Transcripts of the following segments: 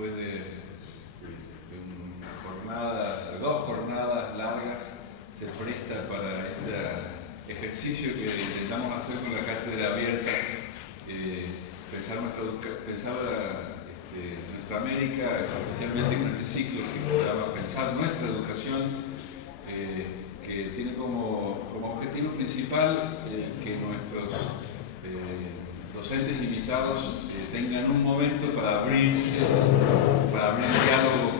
después de dos jornadas largas, se presta para este ejercicio que intentamos hacer con la cátedra abierta, pensar nuestra América, especialmente con este ciclo que se llama Pensar Nuestra Educación, que tiene como objetivo principal que nuestros docentes invitados tengan un momento para abrirse, para abrir diálogo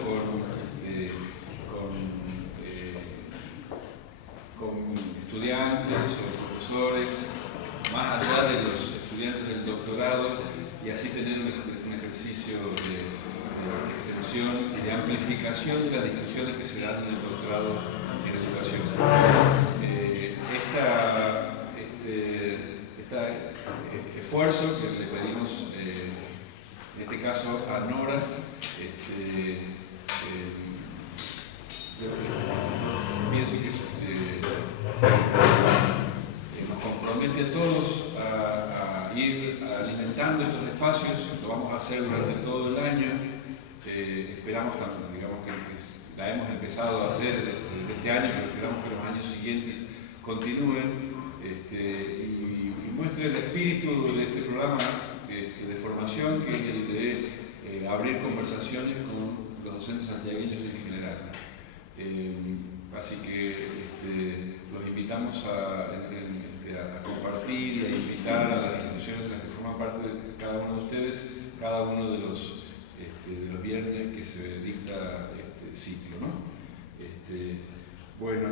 con estudiantes o profesores, más allá de los estudiantes del doctorado, y así tener un ejercicio de extensión y de amplificación de las discusiones que se dan en el doctorado en educación. Este esfuerzo que le pedimos, en este caso a Nora, pienso que nos compromete a todos a ir alimentando estos espacios. Lo vamos a hacer durante todo el año. Esperamos también, digamos que la hemos empezado a hacer desde este año, pero esperamos que los años siguientes continúen y muestre el espíritu de este programa de formación, que es el de abrir conversaciones con los docentes santiagueños en general. Así que los invitamos a compartir y a invitar a las instituciones de las que forman parte de cada uno de ustedes, cada uno de los viernes que se dicta este ciclo, ¿no? Bueno,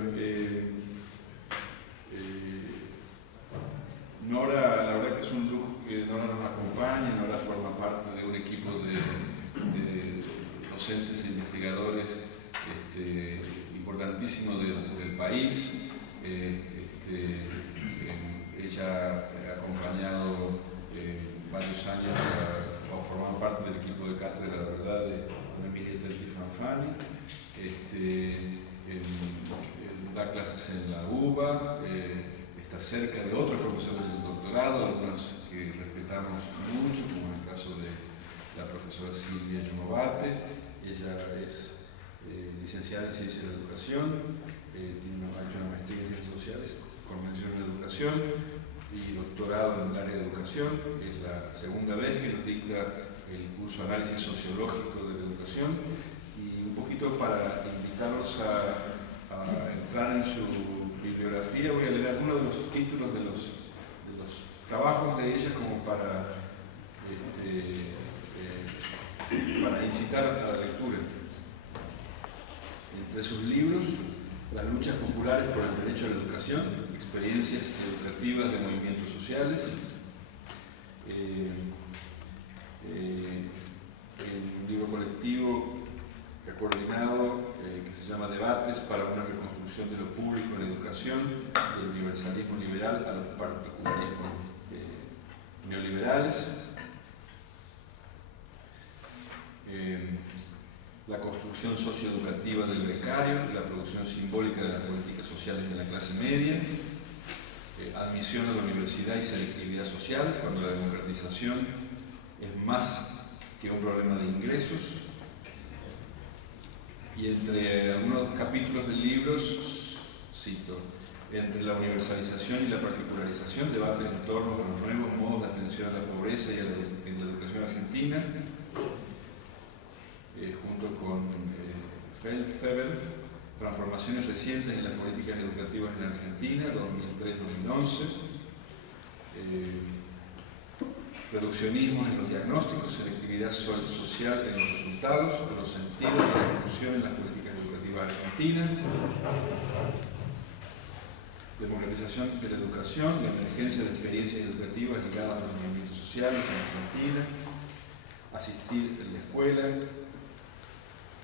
Nora, la verdad que es un lujo que Nora nos acompañe. Nora forma parte de un equipo de docentes e investigadores importantísimo del país. Ella ha acompañado varios años a formar parte del equipo de cátedra, la verdad, de Emilia Fanfani. Da clases en la UBA, está cerca de otros profesores del doctorado, algunos que respetamos mucho, como en el caso de la profesora Silvia Ginovate. Ella es licenciada en Ciencias de la Educación, ha hecho una maestría en Ciencias Sociales con mención en Educación y doctorado en el área de Educación. Es la segunda vez que nos dicta el curso de Análisis Sociológico de la Educación, y un poquito para invitarlos a entrar en su bibliografía voy a leer algunos de los títulos de los trabajos de ella, como para incitar a la lectura. Entre sus libros, Las luchas populares por el derecho a la educación, experiencias educativas de movimientos sociales, un libro colectivo que ha coordinado, que se llama Debates para una reconstrucción de lo público en la educación, del universalismo liberal a los particularismos neoliberales. La construcción socioeducativa del becario y la producción simbólica de las políticas sociales de la clase media. Admisión a la universidad y selectividad social, cuando la democratización es más que un problema de ingresos. Y entre algunos capítulos del libro, cito: entre la universalización y la particularización, debate en torno a los nuevos modos de atención a la pobreza y en la educación argentina, junto con Feldfeber, transformaciones recientes en las políticas educativas en Argentina, 2003-2011, reduccionismo en los diagnósticos, selectividad social en los resultados, los sentidos de la ejecución en las políticas educativas argentinas, democratización de la educación, la emergencia de experiencias educativas ligadas a los movimientos sociales en Argentina, asistir en la escuela,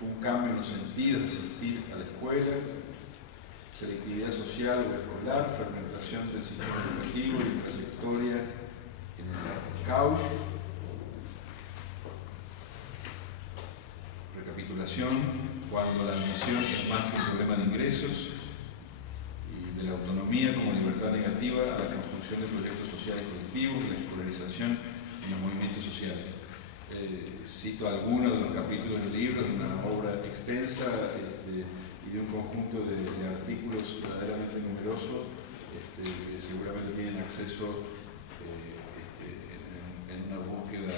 un cambio en los sentidos de asistir a la escuela, selectividad social o escolar, fragmentación del sistema educativo y trayectoria en el CAU, recapitulación, cuando la admisión es más que un problema de ingresos, y de la autonomía como libertad negativa a la construcción de proyectos sociales colectivos y la escolarización en los movimientos sociales. cito algunos de los capítulos del libro, de una obra extensa y de un conjunto de artículos verdaderamente numerosos, que seguramente tienen acceso en una búsqueda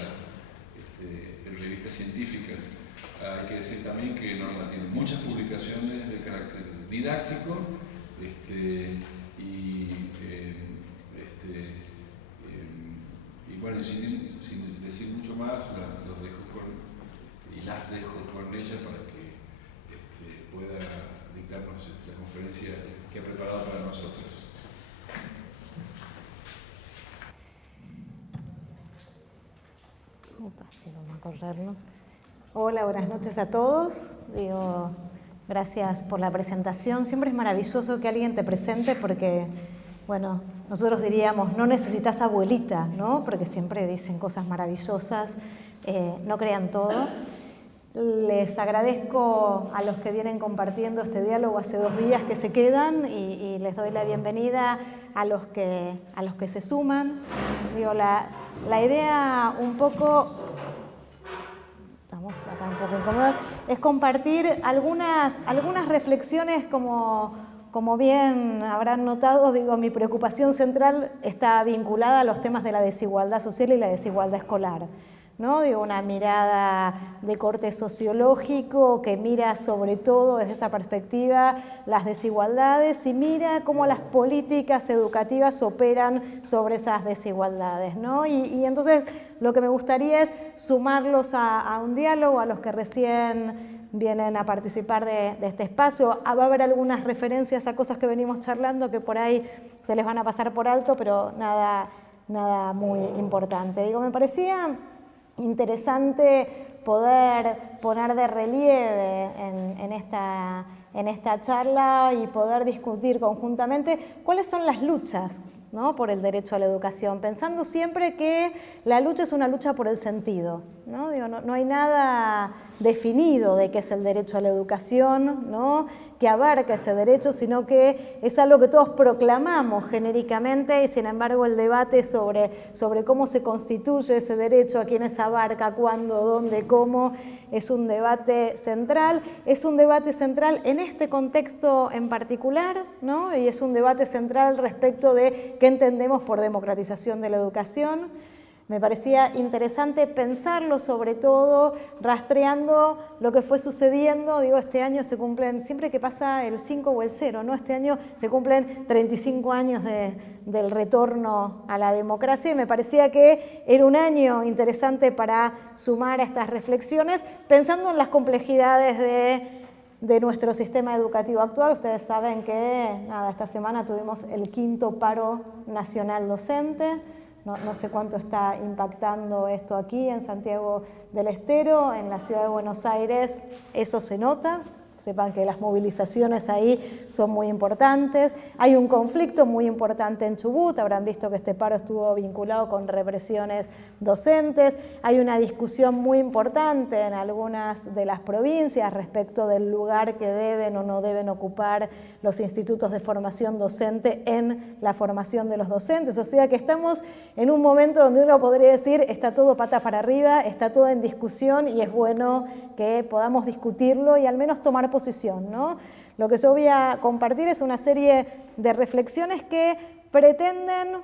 en revistas científicas. Hay que decir también que Norma tiene muchas publicaciones de carácter didáctico y bueno, sin decir mucho más, los dejo las dejo con ella para que pueda dictarnos la conferencia que ha preparado para nosotros. Sí, vamos a correrlo. Hola, buenas noches a todos. Gracias por la presentación. Siempre es maravilloso que alguien te presente porque, bueno, nosotros diríamos, no necesitas abuelita, ¿no? Porque siempre dicen cosas maravillosas, no crean todo. Les agradezco a los que vienen compartiendo este diálogo hace 2 días que se quedan y les doy la bienvenida a los que se suman. La idea un poco, estamos acá un poco incómodos, es compartir algunas reflexiones como bien habrán notado, mi preocupación central está vinculada a los temas de la desigualdad social y la desigualdad escolar, ¿no? Una mirada de corte sociológico que mira sobre todo desde esa perspectiva las desigualdades y mira cómo las políticas educativas operan sobre esas desigualdades, ¿no? Y entonces lo que me gustaría es sumarlos a un diálogo, a los que recién vienen a participar de este espacio. Va a haber algunas referencias a cosas que venimos charlando que por ahí se les van a pasar por alto, pero nada muy importante. Me parecía interesante poder poner de relieve en esta charla y poder discutir conjuntamente cuáles son las luchas, ¿no?, por el derecho a la educación, pensando siempre que la lucha es una lucha por el sentido, ¿no? No hay nada definido de qué es el derecho a la educación, ¿no?, que abarca ese derecho, sino que es algo que todos proclamamos genéricamente y sin embargo el debate sobre cómo se constituye ese derecho, a quiénes abarca, cuándo, dónde, cómo, es un debate central. Es un debate central en este contexto en particular, ¿no?, y es un debate central respecto de qué entendemos por democratización de la educación. Me parecía interesante pensarlo, sobre todo rastreando lo que fue sucediendo. Este año se cumplen, siempre que pasa el 5 o el 0, ¿no? Este año se cumplen 35 años del retorno a la democracia y me parecía que era un año interesante para sumar a estas reflexiones, pensando en las complejidades de nuestro sistema educativo actual. Ustedes saben que esta semana tuvimos el 5º paro nacional docente. No sé cuánto está impactando esto aquí en Santiago del Estero, en la ciudad de Buenos Aires, eso se nota. Sepan que las movilizaciones ahí son muy importantes. Hay un conflicto muy importante en Chubut, habrán visto que este paro estuvo vinculado con represiones docentes. Hay una discusión muy importante en algunas de las provincias respecto del lugar que deben o no deben ocupar los institutos de formación docente en la formación de los docentes. O sea que estamos en un momento donde uno podría decir está todo patas para arriba, está todo en discusión y es bueno que podamos discutirlo y al menos tomar posición, ¿no? Lo que yo voy a compartir es una serie de reflexiones que pretenden,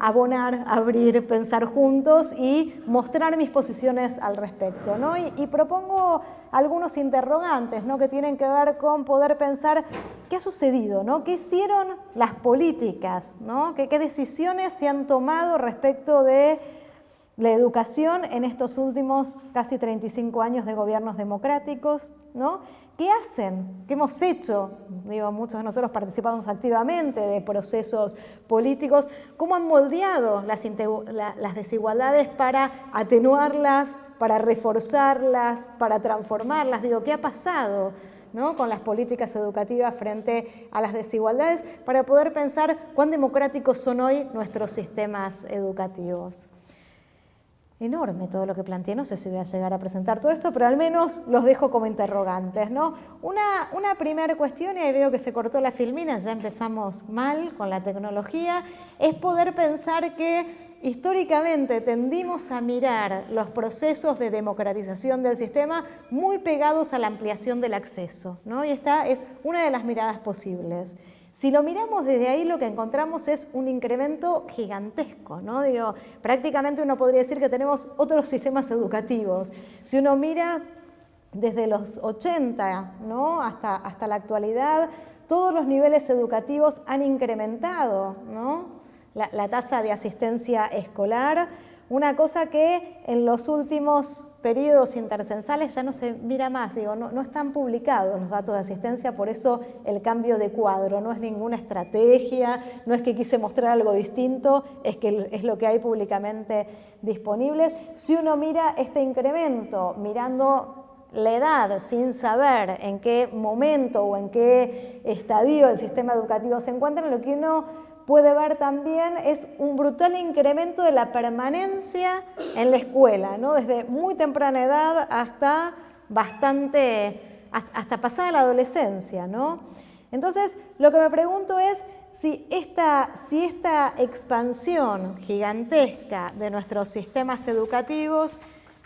abonar, abrir, pensar juntos y mostrar mis posiciones al respecto, ¿no? Y propongo algunos interrogantes, ¿no?, que tienen que ver con poder pensar qué ha sucedido, ¿no?, qué hicieron las políticas, ¿no?, qué decisiones se han tomado respecto de la educación en estos últimos casi 35 años de gobiernos democráticos, ¿no? ¿Qué hacen? ¿Qué hemos hecho? Muchos de nosotros participamos activamente de procesos políticos. ¿Cómo han moldeado las desigualdades para atenuarlas, para reforzarlas, para transformarlas? ¿Qué ha pasado, ¿no?, con las políticas educativas frente a las desigualdades para poder pensar cuán democráticos son hoy nuestros sistemas educativos? enorme todo lo que planteé, no sé si voy a llegar a presentar todo esto, pero al menos los dejo como interrogantes, ¿no? Una primera cuestión, y ahí veo que se cortó la filmina, ya empezamos mal con la tecnología, es poder pensar que históricamente tendimos a mirar los procesos de democratización del sistema muy pegados a la ampliación del acceso, ¿no? Y esta es una de las miradas posibles. Si lo miramos desde ahí, lo que encontramos es un incremento gigantesco, ¿no? Digo, prácticamente uno podría decir que tenemos otros sistemas educativos. Si uno mira desde los 80, ¿no? hasta la actualidad, todos los niveles educativos han incrementado, ¿no? La tasa de asistencia escolar, una cosa que en los últimos periodos intercensales ya no se mira más, digo, no están publicados los datos de asistencia, por eso el cambio de cuadro, no es ninguna estrategia, no es que quise mostrar algo distinto, es que es lo que hay públicamente disponible. Si uno mira este incremento, mirando la edad sin saber en qué momento o en qué estadio del sistema educativo se encuentra, lo que uno puede ver también es un brutal incremento de la permanencia en la escuela, ¿no? Desde muy temprana edad hasta hasta pasada la adolescencia, ¿no? Entonces, lo que me pregunto es si esta expansión gigantesca de nuestros sistemas educativos,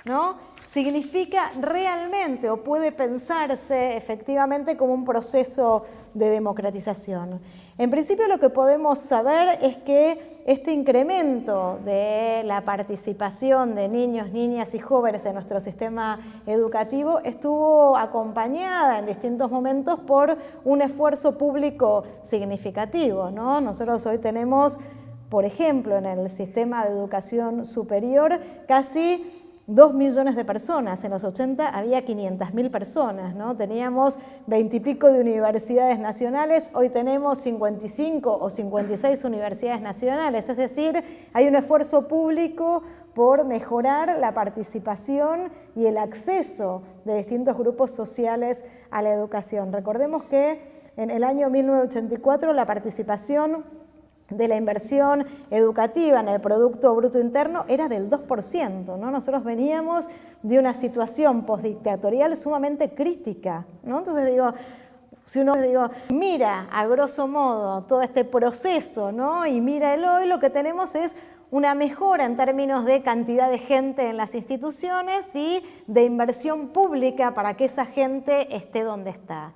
¿no? significa realmente o puede pensarse efectivamente como un proceso de democratización. En principio lo que podemos saber es que este incremento de la participación de niños, niñas y jóvenes en nuestro sistema educativo estuvo acompañada en distintos momentos por un esfuerzo público significativo, ¿no? Nosotros hoy tenemos, por ejemplo, en el sistema de educación superior, casi 2 millones de personas. En los 80 había 500.000 personas, ¿no? Teníamos 20 y pico de universidades nacionales, hoy tenemos 55 o 56 universidades nacionales, es decir, hay un esfuerzo público por mejorar la participación y el acceso de distintos grupos sociales a la educación. Recordemos que en el año 1984 la participación de la inversión educativa en el Producto Bruto Interno era del 2%, ¿no? Nosotros veníamos de una situación postdictatorial sumamente crítica, ¿no? Entonces si uno mira a grosso modo todo este proceso, ¿no? y mira el hoy, lo que tenemos es una mejora en términos de cantidad de gente en las instituciones y de inversión pública para que esa gente esté donde está.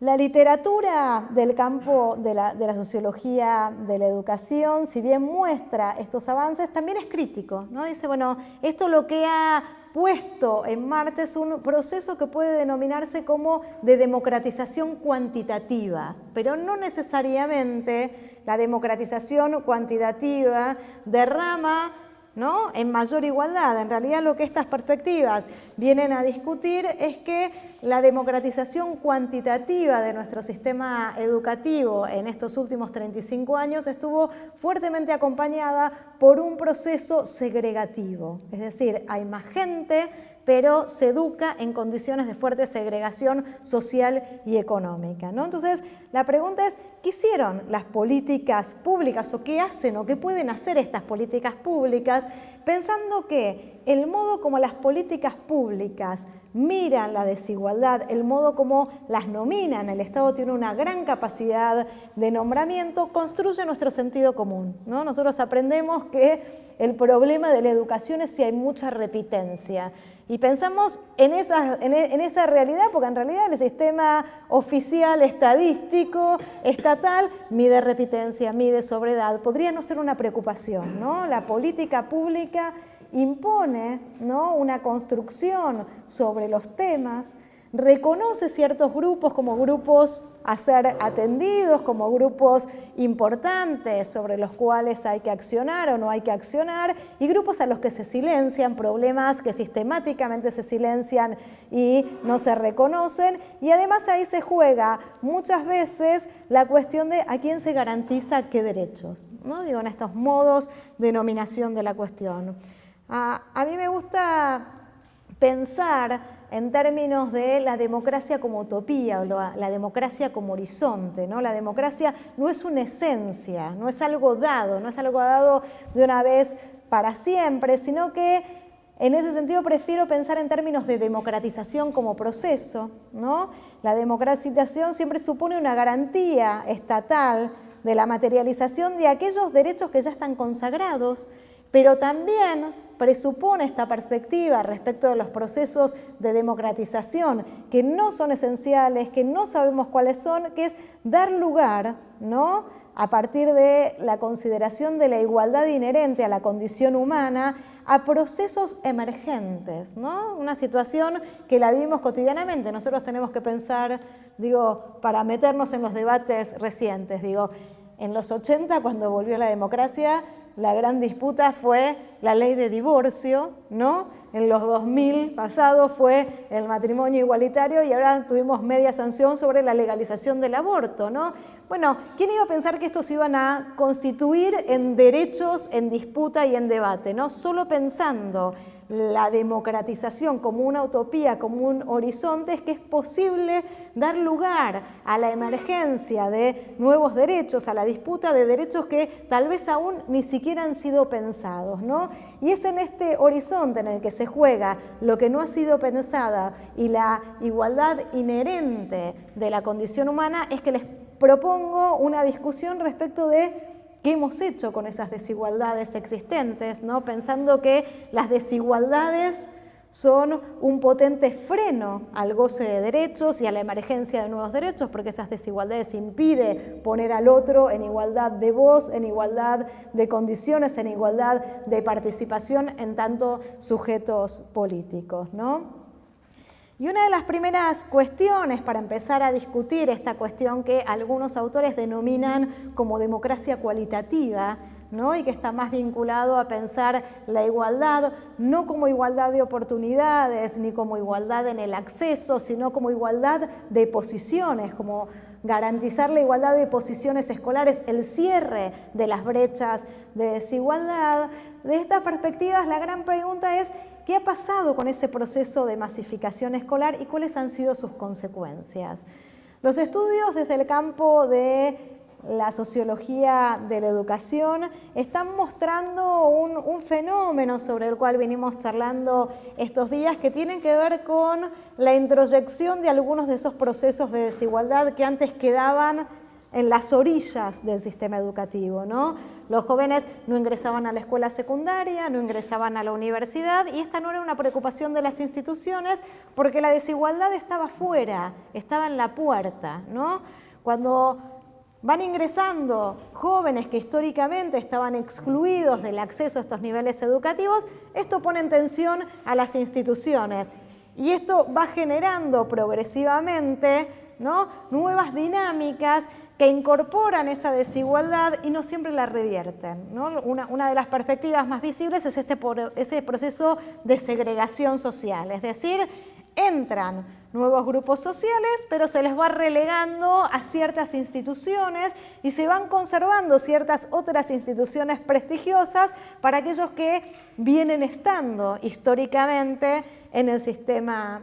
La literatura del campo de la sociología de la educación, si bien muestra estos avances, también es crítico, ¿no? Dice, bueno, esto lo que ha puesto en marcha es un proceso que puede denominarse como de democratización cuantitativa, pero no necesariamente la democratización cuantitativa derrama, ¿no? en mayor igualdad. En realidad lo que estas perspectivas vienen a discutir es que la democratización cuantitativa de nuestro sistema educativo en estos últimos 35 años estuvo fuertemente acompañada por un proceso segregativo. Es decir, hay más gente, pero se educa en condiciones de fuerte segregación social y económica, ¿no? Entonces, la pregunta es, ¿qué hicieron las políticas públicas o qué hacen o qué pueden hacer estas políticas públicas pensando que el modo como las políticas públicas miran la desigualdad, el modo como las nominan, el Estado tiene una gran capacidad de nombramiento, construye nuestro sentido común, ¿no? Nosotros aprendemos que el problema de la educación es si hay mucha repitencia. Y pensamos en esa realidad, porque en realidad el sistema oficial, estadístico, estatal, mide repitencia, mide sobredad. Podría no ser una preocupación, ¿no? La política pública impone, ¿no? una construcción sobre los temas, reconoce ciertos grupos como grupos a ser atendidos, como grupos importantes sobre los cuales hay que accionar o no hay que accionar, y grupos a los que se silencian, problemas que sistemáticamente se silencian y no se reconocen, y además ahí se juega muchas veces la cuestión de a quién se garantiza qué derechos, ¿no? Digo, en estos modos de nominación de la cuestión. A mí me gusta pensar en términos de la democracia como utopía o la democracia como horizonte, ¿no? La democracia no es una esencia, no es algo dado, no es algo dado de una vez para siempre, sino que en ese sentido prefiero pensar en términos de democratización como proceso, ¿no? La democratización siempre supone una garantía estatal de la materialización de aquellos derechos que ya están consagrados, pero también presupone esta perspectiva respecto de los procesos de democratización que no son esenciales, que no sabemos cuáles son, que es dar lugar, ¿no?, a partir de la consideración de la igualdad inherente a la condición humana, a procesos emergentes, ¿no? Una situación que la vivimos cotidianamente. Nosotros tenemos que pensar, digo, para meternos en los debates recientes, digo, en los 80, cuando volvió la democracia, la gran disputa fue la ley de divorcio, ¿no? En los 2000 pasados fue el matrimonio igualitario y ahora tuvimos media sanción sobre la legalización del aborto, ¿no? Bueno, ¿quién iba a pensar que estos iban a constituir en derechos en disputa y en debate, ¿no? Solo pensando la democratización como una utopía, como un horizonte, es que es posible dar lugar a la emergencia de nuevos derechos, a la disputa de derechos que tal vez aún ni siquiera han sido pensados, ¿no? Y es en este horizonte en el que se juega lo que no ha sido pensada y la igualdad inherente de la condición humana, es que les propongo una discusión respecto de ¿qué hemos hecho con esas desigualdades existentes, ¿no? Pensando que las desigualdades son un potente freno al goce de derechos y a la emergencia de nuevos derechos, porque esas desigualdades impiden poner al otro en igualdad de voz, en igualdad de condiciones, en igualdad de participación en tanto sujetos políticos, ¿no? Y una de las primeras cuestiones para empezar a discutir esta cuestión que algunos autores denominan como democracia cualitativa, ¿no? Y que está más vinculado a pensar la igualdad no como igualdad de oportunidades ni como igualdad en el acceso, sino como igualdad de posiciones, como garantizar la igualdad de posiciones escolares, el cierre de las brechas de desigualdad. De estas perspectivas, la gran pregunta es ¿qué ha pasado con ese proceso de masificación escolar y cuáles han sido sus consecuencias? Los estudios desde el campo de la sociología de la educación están mostrando un fenómeno sobre el cual venimos charlando estos días que tienen que ver con la introyección de algunos de esos procesos de desigualdad que antes quedaban en las orillas del sistema educativo, ¿no? Los jóvenes no ingresaban a la escuela secundaria, no ingresaban a la universidad y esta no era una preocupación de las instituciones porque la desigualdad estaba fuera, estaba en la puerta, ¿no? Cuando van ingresando jóvenes que históricamente estaban excluidos del acceso a estos niveles educativos, esto pone en tensión a las instituciones y esto va generando progresivamente, ¿no?, nuevas dinámicas que incorporan esa desigualdad y no siempre la revierten, ¿no? Una de las perspectivas más visibles es este proceso de segregación social, es decir, entran nuevos grupos sociales, pero se les va relegando a ciertas instituciones y se van conservando ciertas otras instituciones prestigiosas para aquellos que vienen estando históricamente en el sistema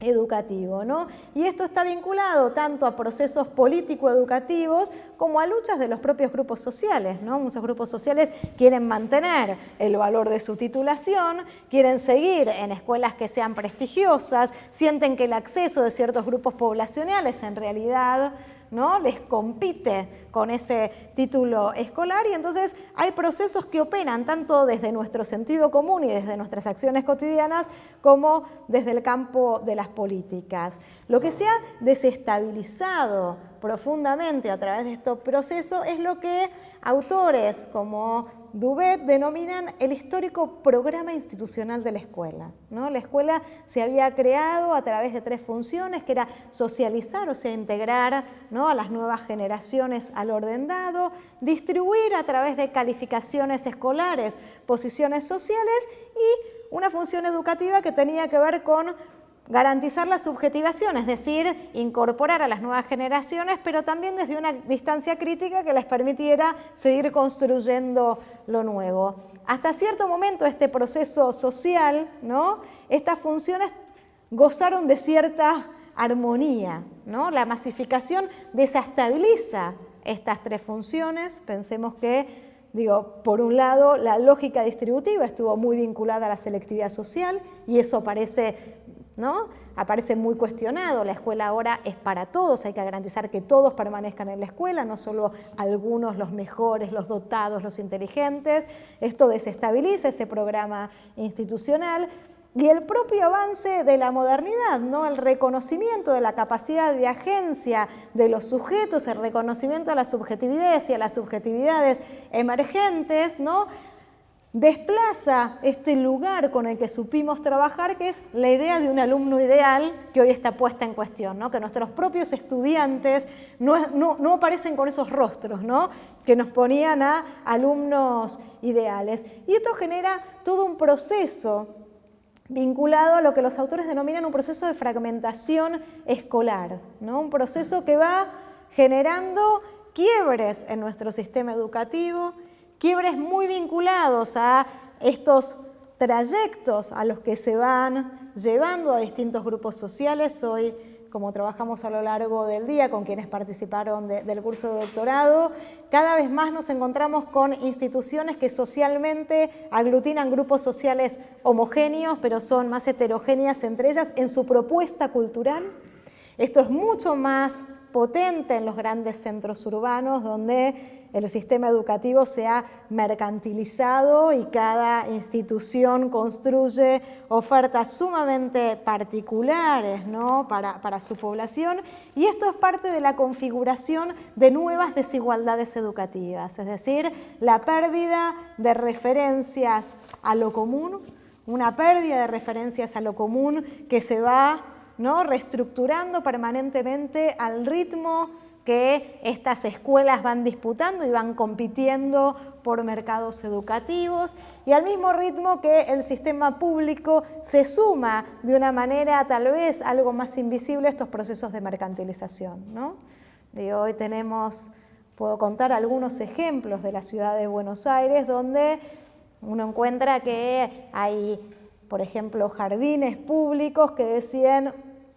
educativo, ¿no? Y esto está vinculado tanto a procesos político-educativos como a luchas de los propios grupos sociales, ¿no? Muchos grupos sociales quieren mantener el valor de su titulación, quieren seguir en escuelas que sean prestigiosas, sienten que el acceso de ciertos grupos poblacionales en realidad, ¿no?, les compite con ese título escolar y entonces hay procesos que operan tanto desde nuestro sentido común y desde nuestras acciones cotidianas como desde el campo de las políticas. Lo que se ha desestabilizado profundamente a través de estos procesos es lo que autores como Dubet denominan el histórico programa institucional de la escuela, ¿no? La escuela se había creado a través de 3 funciones, que era socializar, o sea, integrar, ¿no?, a las nuevas generaciones al orden dado, distribuir a través de calificaciones escolares posiciones sociales y una función educativa que tenía que ver con garantizar la subjetivación, es decir, incorporar a las nuevas generaciones, pero también desde una distancia crítica que les permitiera seguir construyendo lo nuevo. Hasta cierto momento este proceso social, ¿no?, estas funciones gozaron de cierta armonía, ¿no? La masificación desestabiliza estas 3 funciones. Pensemos que por un lado, la lógica distributiva estuvo muy vinculada a la selectividad social y eso aparece muy cuestionado. La escuela ahora es para todos, hay que garantizar que todos permanezcan en la escuela, no solo algunos, los mejores, los dotados, los inteligentes. Esto desestabiliza ese programa institucional. Y el propio avance de la modernidad, el reconocimiento de la capacidad de agencia de los sujetos, el reconocimiento de las subjetividades y a las subjetividades emergentes, desplaza este lugar con el que supimos trabajar, que es la idea de un alumno ideal que hoy está puesta en cuestión, que nuestros propios estudiantes no aparecen con esos rostros, que nos ponían a alumnos ideales. Y esto genera todo un proceso vinculado a lo que los autores denominan un proceso de fragmentación escolar, un proceso que va generando quiebres en nuestro sistema educativo, quiebres muy vinculados a estos trayectos a los que se van llevando a distintos grupos sociales. Hoy, como trabajamos a lo largo del día con quienes participaron del curso de doctorado, cada vez más nos encontramos con instituciones que socialmente aglutinan grupos sociales homogéneos, pero son más heterogéneas entre ellas en su propuesta cultural. Esto es mucho más potente en los grandes centros urbanos, donde el sistema educativo se ha mercantilizado y cada institución construye ofertas sumamente particulares, para su población, y esto es parte de la configuración de nuevas desigualdades educativas, es decir, la pérdida de referencias a lo común, una pérdida de referencias a lo común que se va reestructurando permanentemente al ritmo que estas escuelas van disputando y van compitiendo por mercados educativos, y al mismo ritmo que el sistema público se suma de una manera tal vez algo más invisible a estos procesos de mercantilización, Hoy puedo contar algunos ejemplos de la ciudad de Buenos Aires donde uno encuentra que hay, por ejemplo, jardines públicos que decían: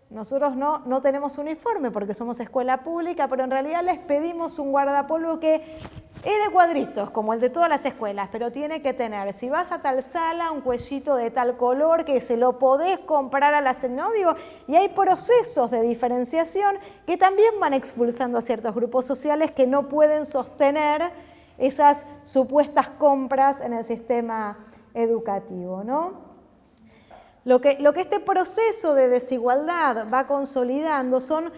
nosotros no tenemos uniforme porque somos escuela pública, pero en realidad les pedimos un guardapolvo que es de cuadritos, como el de todas las escuelas, pero tiene que tener, si vas a tal sala, un cuellito de tal color que se lo podés comprar a la señora. Y hay procesos de diferenciación que también van expulsando a ciertos grupos sociales que no pueden sostener esas supuestas compras en el sistema educativo, Lo que este proceso de desigualdad va consolidando son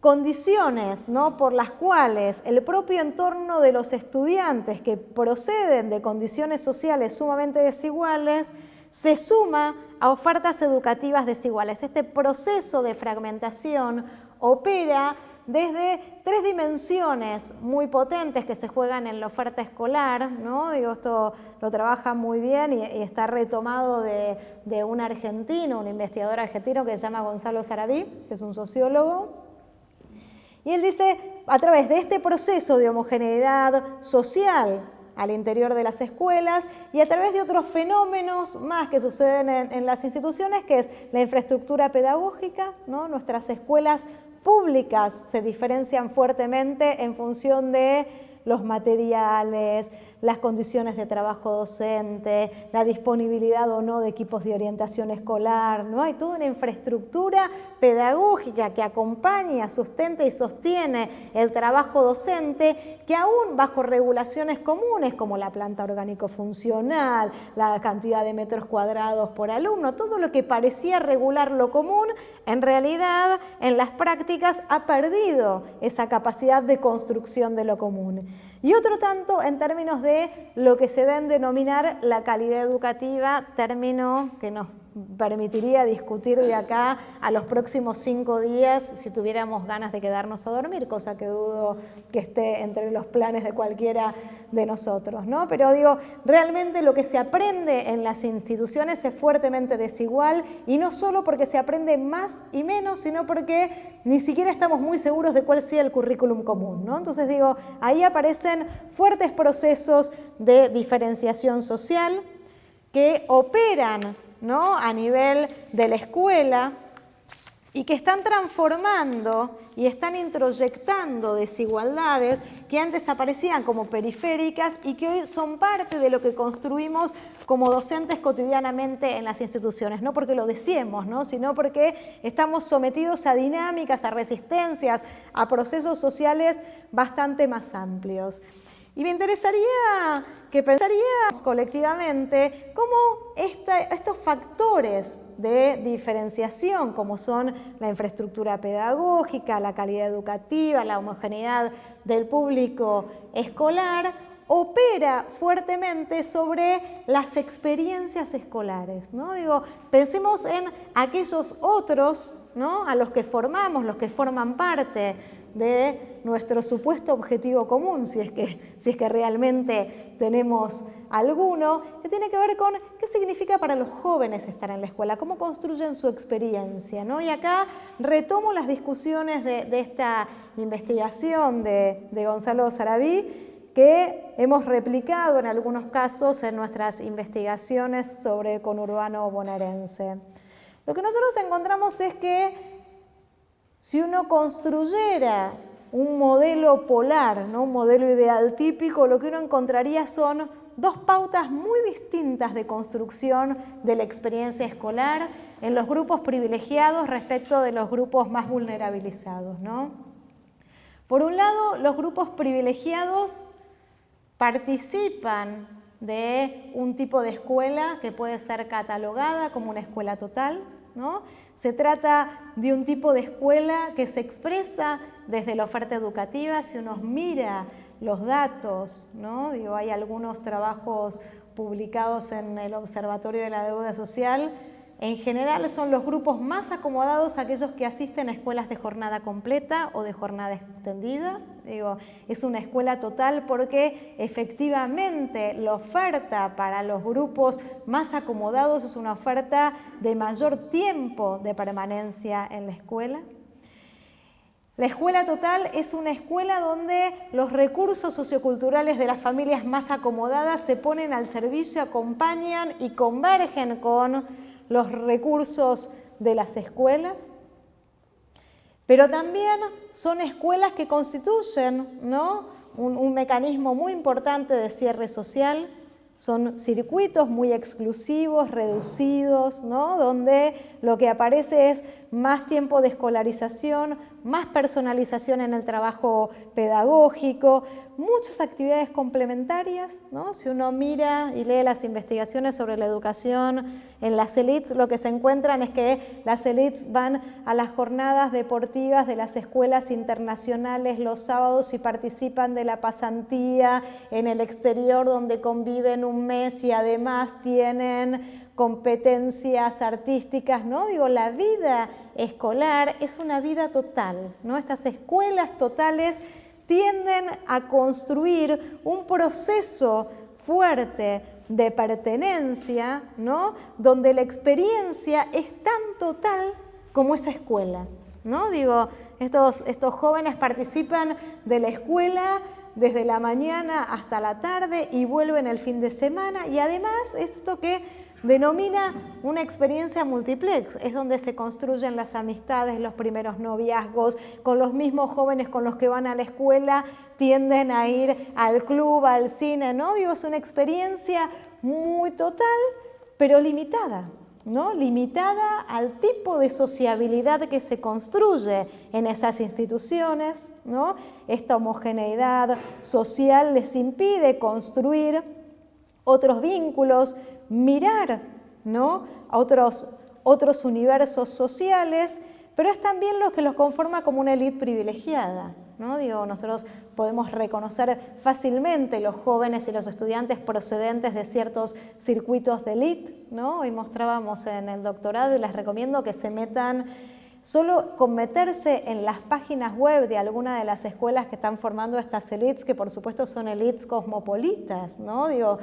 condiciones por las cuales el propio entorno de los estudiantes que proceden de condiciones sociales sumamente desiguales se suma a ofertas educativas desiguales. Este proceso de fragmentación opera desde tres dimensiones muy potentes que se juegan en la oferta escolar, Esto lo trabaja muy bien y está retomado de un argentino, un investigador argentino que se llama Gonzalo Sarabí, que es un sociólogo. Y él dice, a través de este proceso de homogeneidad social al interior de las escuelas y a través de otros fenómenos más que suceden en las instituciones, que es la infraestructura pedagógica, Nuestras escuelas públicas se diferencian fuertemente en función de los materiales, las condiciones de trabajo docente, la disponibilidad o no de equipos de orientación escolar, Hay toda una infraestructura pedagógica que acompaña, sustenta y sostiene el trabajo docente, que aún bajo regulaciones comunes como la planta orgánico-funcional, la cantidad de metros cuadrados por alumno, todo lo que parecía regular lo común, en realidad en las prácticas ha perdido esa capacidad de construcción de lo común. Y otro tanto en términos de lo que se deben denominar la calidad educativa, término que nos permitiría discutir de acá a los próximos 5 días si tuviéramos ganas de quedarnos a dormir, cosa que dudo que esté entre los planes de cualquiera de nosotros, Pero realmente lo que se aprende en las instituciones es fuertemente desigual, y no solo porque se aprende más y menos, sino porque ni siquiera estamos muy seguros de cuál sea el currículum común, Entonces ahí aparecen fuertes procesos de diferenciación social que operan a nivel de la escuela y que están transformando y están introyectando desigualdades que antes aparecían como periféricas y que hoy son parte de lo que construimos como docentes cotidianamente en las instituciones, no porque lo deseemos, ¿no? Sino porque estamos sometidos a dinámicas, a resistencias, a procesos sociales bastante más amplios. Y me interesaría que pensaríamos colectivamente cómo estos factores de diferenciación, como son la infraestructura pedagógica, la calidad educativa, la homogeneidad del público escolar, opera fuertemente sobre las experiencias escolares, ¿no? Digo, pensemos en aquellos otros, ¿no? A los que formamos, los que forman parte de nuestro supuesto objetivo común, si es que realmente tenemos alguno, que tiene que ver con qué significa para los jóvenes estar en la escuela, cómo construyen su experiencia, ¿no? Y acá retomo las discusiones de esta investigación de Gonzalo Sarabí, que hemos replicado en algunos casos en nuestras investigaciones sobre el conurbano bonaerense. Lo que nosotros encontramos es que si uno construyera un modelo polar, ¿no? Un modelo ideal típico, lo que uno encontraría son dos pautas muy distintas de construcción de la experiencia escolar en los grupos privilegiados respecto de los grupos más vulnerabilizados, ¿no? Por un lado, los grupos privilegiados participan de un tipo de escuela que puede ser catalogada como una escuela total, ¿no? Se trata de un tipo de escuela que se expresa desde la oferta educativa. Si uno mira los datos, ¿no? Digo, hay algunos trabajos publicados en el Observatorio de la Deuda Social. En general son los grupos más acomodados aquellos que asisten a escuelas de jornada completa o de jornada extendida. Digo, es una escuela total porque efectivamente la oferta para los grupos más acomodados es una oferta de mayor tiempo de permanencia en la escuela. La escuela total es una escuela donde los recursos socioculturales de las familias más acomodadas se ponen al servicio, acompañan y convergen con los recursos de las escuelas, pero también son escuelas que constituyen, ¿no? un mecanismo muy importante de cierre social. Son circuitos muy exclusivos, reducidos, ¿no? Donde lo que aparece es más tiempo de escolarización, más personalización en el trabajo pedagógico, muchas actividades complementarias, ¿no? Si uno mira y lee las investigaciones sobre la educación en las élites, lo que se encuentran es que las élites van a las jornadas deportivas de las escuelas internacionales los sábados y participan de la pasantía en el exterior, donde conviven un mes y además tienen competencias artísticas, ¿no? Digo, la vida escolar es una vida total, ¿no? Estas escuelas totales tienden a construir un proceso fuerte de pertenencia, ¿no? Donde la experiencia es tan total como esa escuela, ¿no? Digo, estos jóvenes participan de la escuela desde la mañana hasta la tarde y vuelven el fin de semana, y además esto que denomina una experiencia multiplex, es donde se construyen las amistades, los primeros noviazgos, con los mismos jóvenes con los que van a la escuela, tienden a ir al club, al cine, ¿no? Digo, es una experiencia muy total, pero limitada, ¿no? Limitada al tipo de sociabilidad que se construye en esas instituciones, ¿no? Esta homogeneidad social les impide construir otros vínculos, mirar, ¿no? a otros universos sociales, pero es también lo que los conforma como una élite privilegiada, ¿no? Digo, nosotros podemos reconocer fácilmente los jóvenes y los estudiantes procedentes de ciertos circuitos de élite, ¿no? Hoy mostrábamos en el doctorado y les recomiendo que se metan. Solo con meterse en las páginas web de alguna de las escuelas que están formando estas élites, que por supuesto son élites cosmopolitas, ¿no? Digo,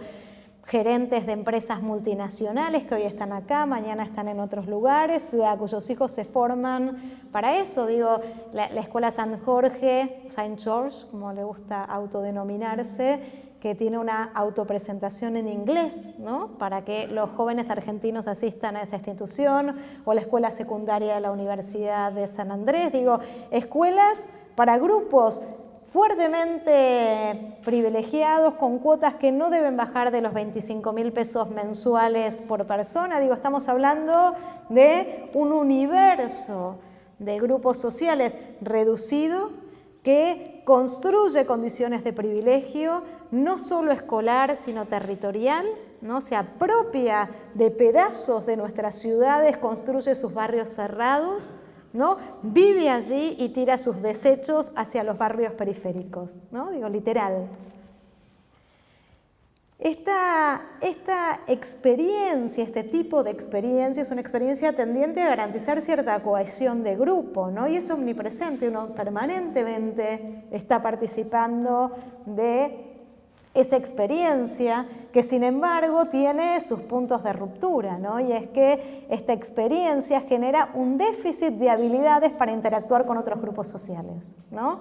gerentes de empresas multinacionales que hoy están acá, mañana están en otros lugares, a cuyos hijos se forman para eso. Digo, la escuela San Jorge, Saint George, como le gusta autodenominarse, que tiene una autopresentación en inglés, ¿no? Para que los jóvenes argentinos asistan a esa institución, o la escuela secundaria de la Universidad de San Andrés, digo, escuelas para grupos fuertemente privilegiados, con cuotas que no deben bajar de los 25.000 pesos mensuales por persona. Digo, estamos hablando de un universo de grupos sociales reducido que construye condiciones de privilegio, no solo escolar, sino territorial, ¿no? Se apropia de pedazos de nuestras ciudades, construye sus barrios cerrados, ¿no? Vive allí y tira sus desechos hacia los barrios periféricos, ¿no? Digo, literal. Esta experiencia, este tipo de experiencia es una experiencia tendiente a garantizar cierta cohesión de grupo, ¿no? Y es omnipresente, uno permanentemente está participando de esa experiencia que sin embargo tiene sus puntos de ruptura, ¿no? Y es que esta experiencia genera un déficit de habilidades para interactuar con otros grupos sociales, ¿no?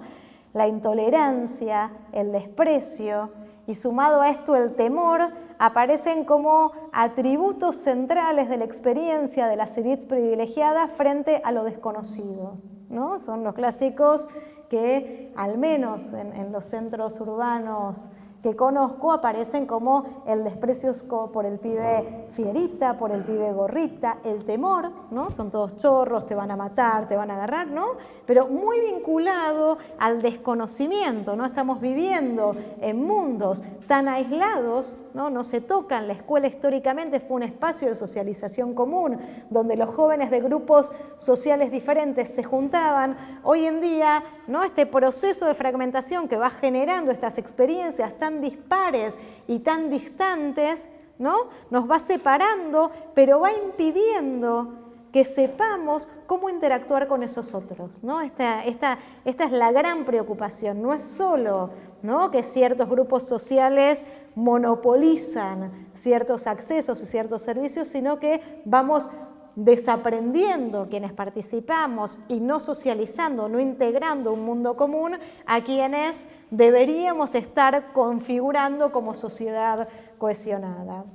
La intolerancia, el desprecio y sumado a esto el temor aparecen como atributos centrales de la experiencia de las élites privilegiadas frente a lo desconocido, ¿no? Son los clásicos que al menos en los centros urbanos que conozco aparecen como el desprecio por el pibe fierita, por el pibe gorrita, el temor, ¿no? Son todos chorros, te van a matar, te van a agarrar, ¿no? Pero muy vinculado al desconocimiento, ¿no? Estamos viviendo en mundos tan aislados, ¿no? No se tocan. La escuela históricamente fue un espacio de socialización común, donde los jóvenes de grupos sociales diferentes se juntaban. Hoy en día, ¿no? Este proceso de fragmentación que va generando estas experiencias tan dispares y tan distantes, ¿no? Nos va separando, pero va impidiendo que sepamos cómo interactuar con esos otros, ¿no? Esta es la gran preocupación. No es solo, ¿no?, que ciertos grupos sociales monopolizan ciertos accesos y ciertos servicios, sino que vamos desaprendiendo quienes participamos y no socializando, no integrando un mundo común a quienes deberíamos estar configurando como sociedad cohesionada.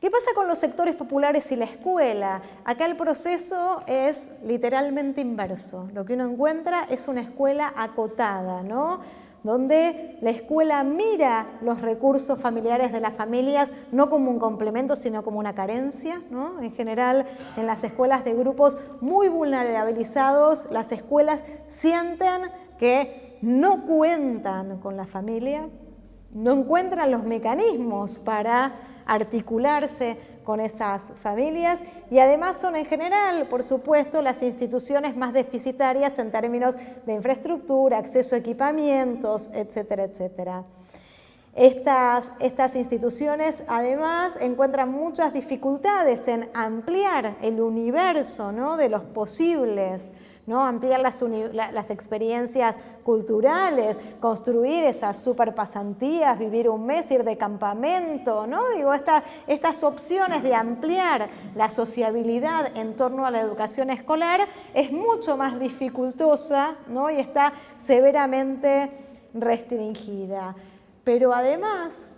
¿Qué pasa con los sectores populares y la escuela? Acá el proceso es literalmente inverso. Lo que uno encuentra es una escuela acotada, ¿no?, donde la escuela mira los recursos familiares de las familias no como un complemento, sino como una carencia, ¿no? En general, en las escuelas de grupos muy vulnerabilizados, las escuelas sienten que no cuentan con la familia, no encuentran los mecanismos para articularse con esas familias y además son en general, por supuesto, las instituciones más deficitarias en términos de infraestructura, acceso a equipamientos, etcétera, etcétera. Estas instituciones además encuentran muchas dificultades en ampliar el universo, ¿no?, de los posibles, ¿no?, ampliar las experiencias culturales, construir esas superpasantías, vivir un mes, ir de campamento, ¿no? Digo, estas opciones de ampliar la sociabilidad en torno a la educación escolar es mucho más dificultosa, ¿no?, y está severamente restringida. Pero además,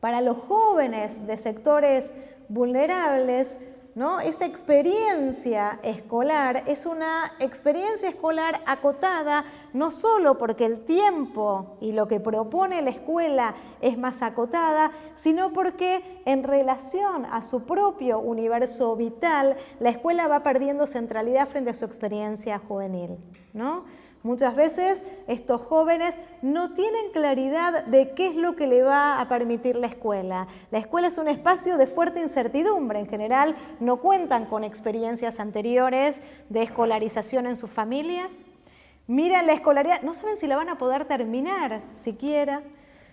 para los jóvenes de sectores vulnerables, ¿no?, esa experiencia escolar es una experiencia escolar acotada, no solo porque el tiempo y lo que propone la escuela es más acotada, sino porque en relación a su propio universo vital, la escuela va perdiendo centralidad frente a su experiencia juvenil, ¿no? Muchas veces estos jóvenes no tienen claridad de qué es lo que le va a permitir la escuela. La escuela es un espacio de fuerte incertidumbre. En general, no cuentan con experiencias anteriores de escolarización en sus familias. Miran la escolaridad, no saben si la van a poder terminar siquiera.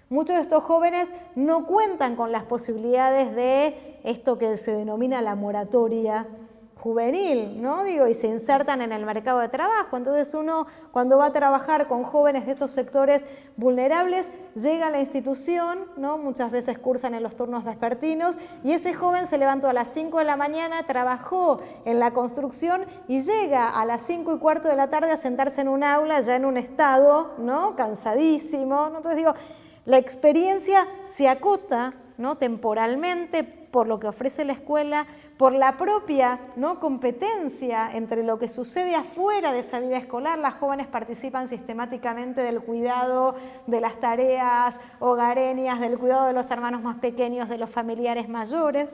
Muchos de estos jóvenes no cuentan con las posibilidades de esto que se denomina la moratoria juvenil, ¿no? Digo, y se insertan en el mercado de trabajo. Entonces uno, cuando va a trabajar con jóvenes de estos sectores vulnerables, llega a la institución, ¿no? Muchas veces cursan en los turnos vespertinos y ese joven se levantó a las 5 de la mañana, trabajó en la construcción y llega a las 5:15 de la tarde a sentarse en un aula ya en un estado, ¿no?, cansadísimo, ¿no? Entonces digo, La experiencia se acota, ¿no?, temporalmente por lo que ofrece la escuela, por la propia, ¿no?, competencia entre lo que sucede afuera de esa vida escolar. Las jóvenes participan sistemáticamente del cuidado de las tareas hogareñas, del cuidado de los hermanos más pequeños, de los familiares mayores.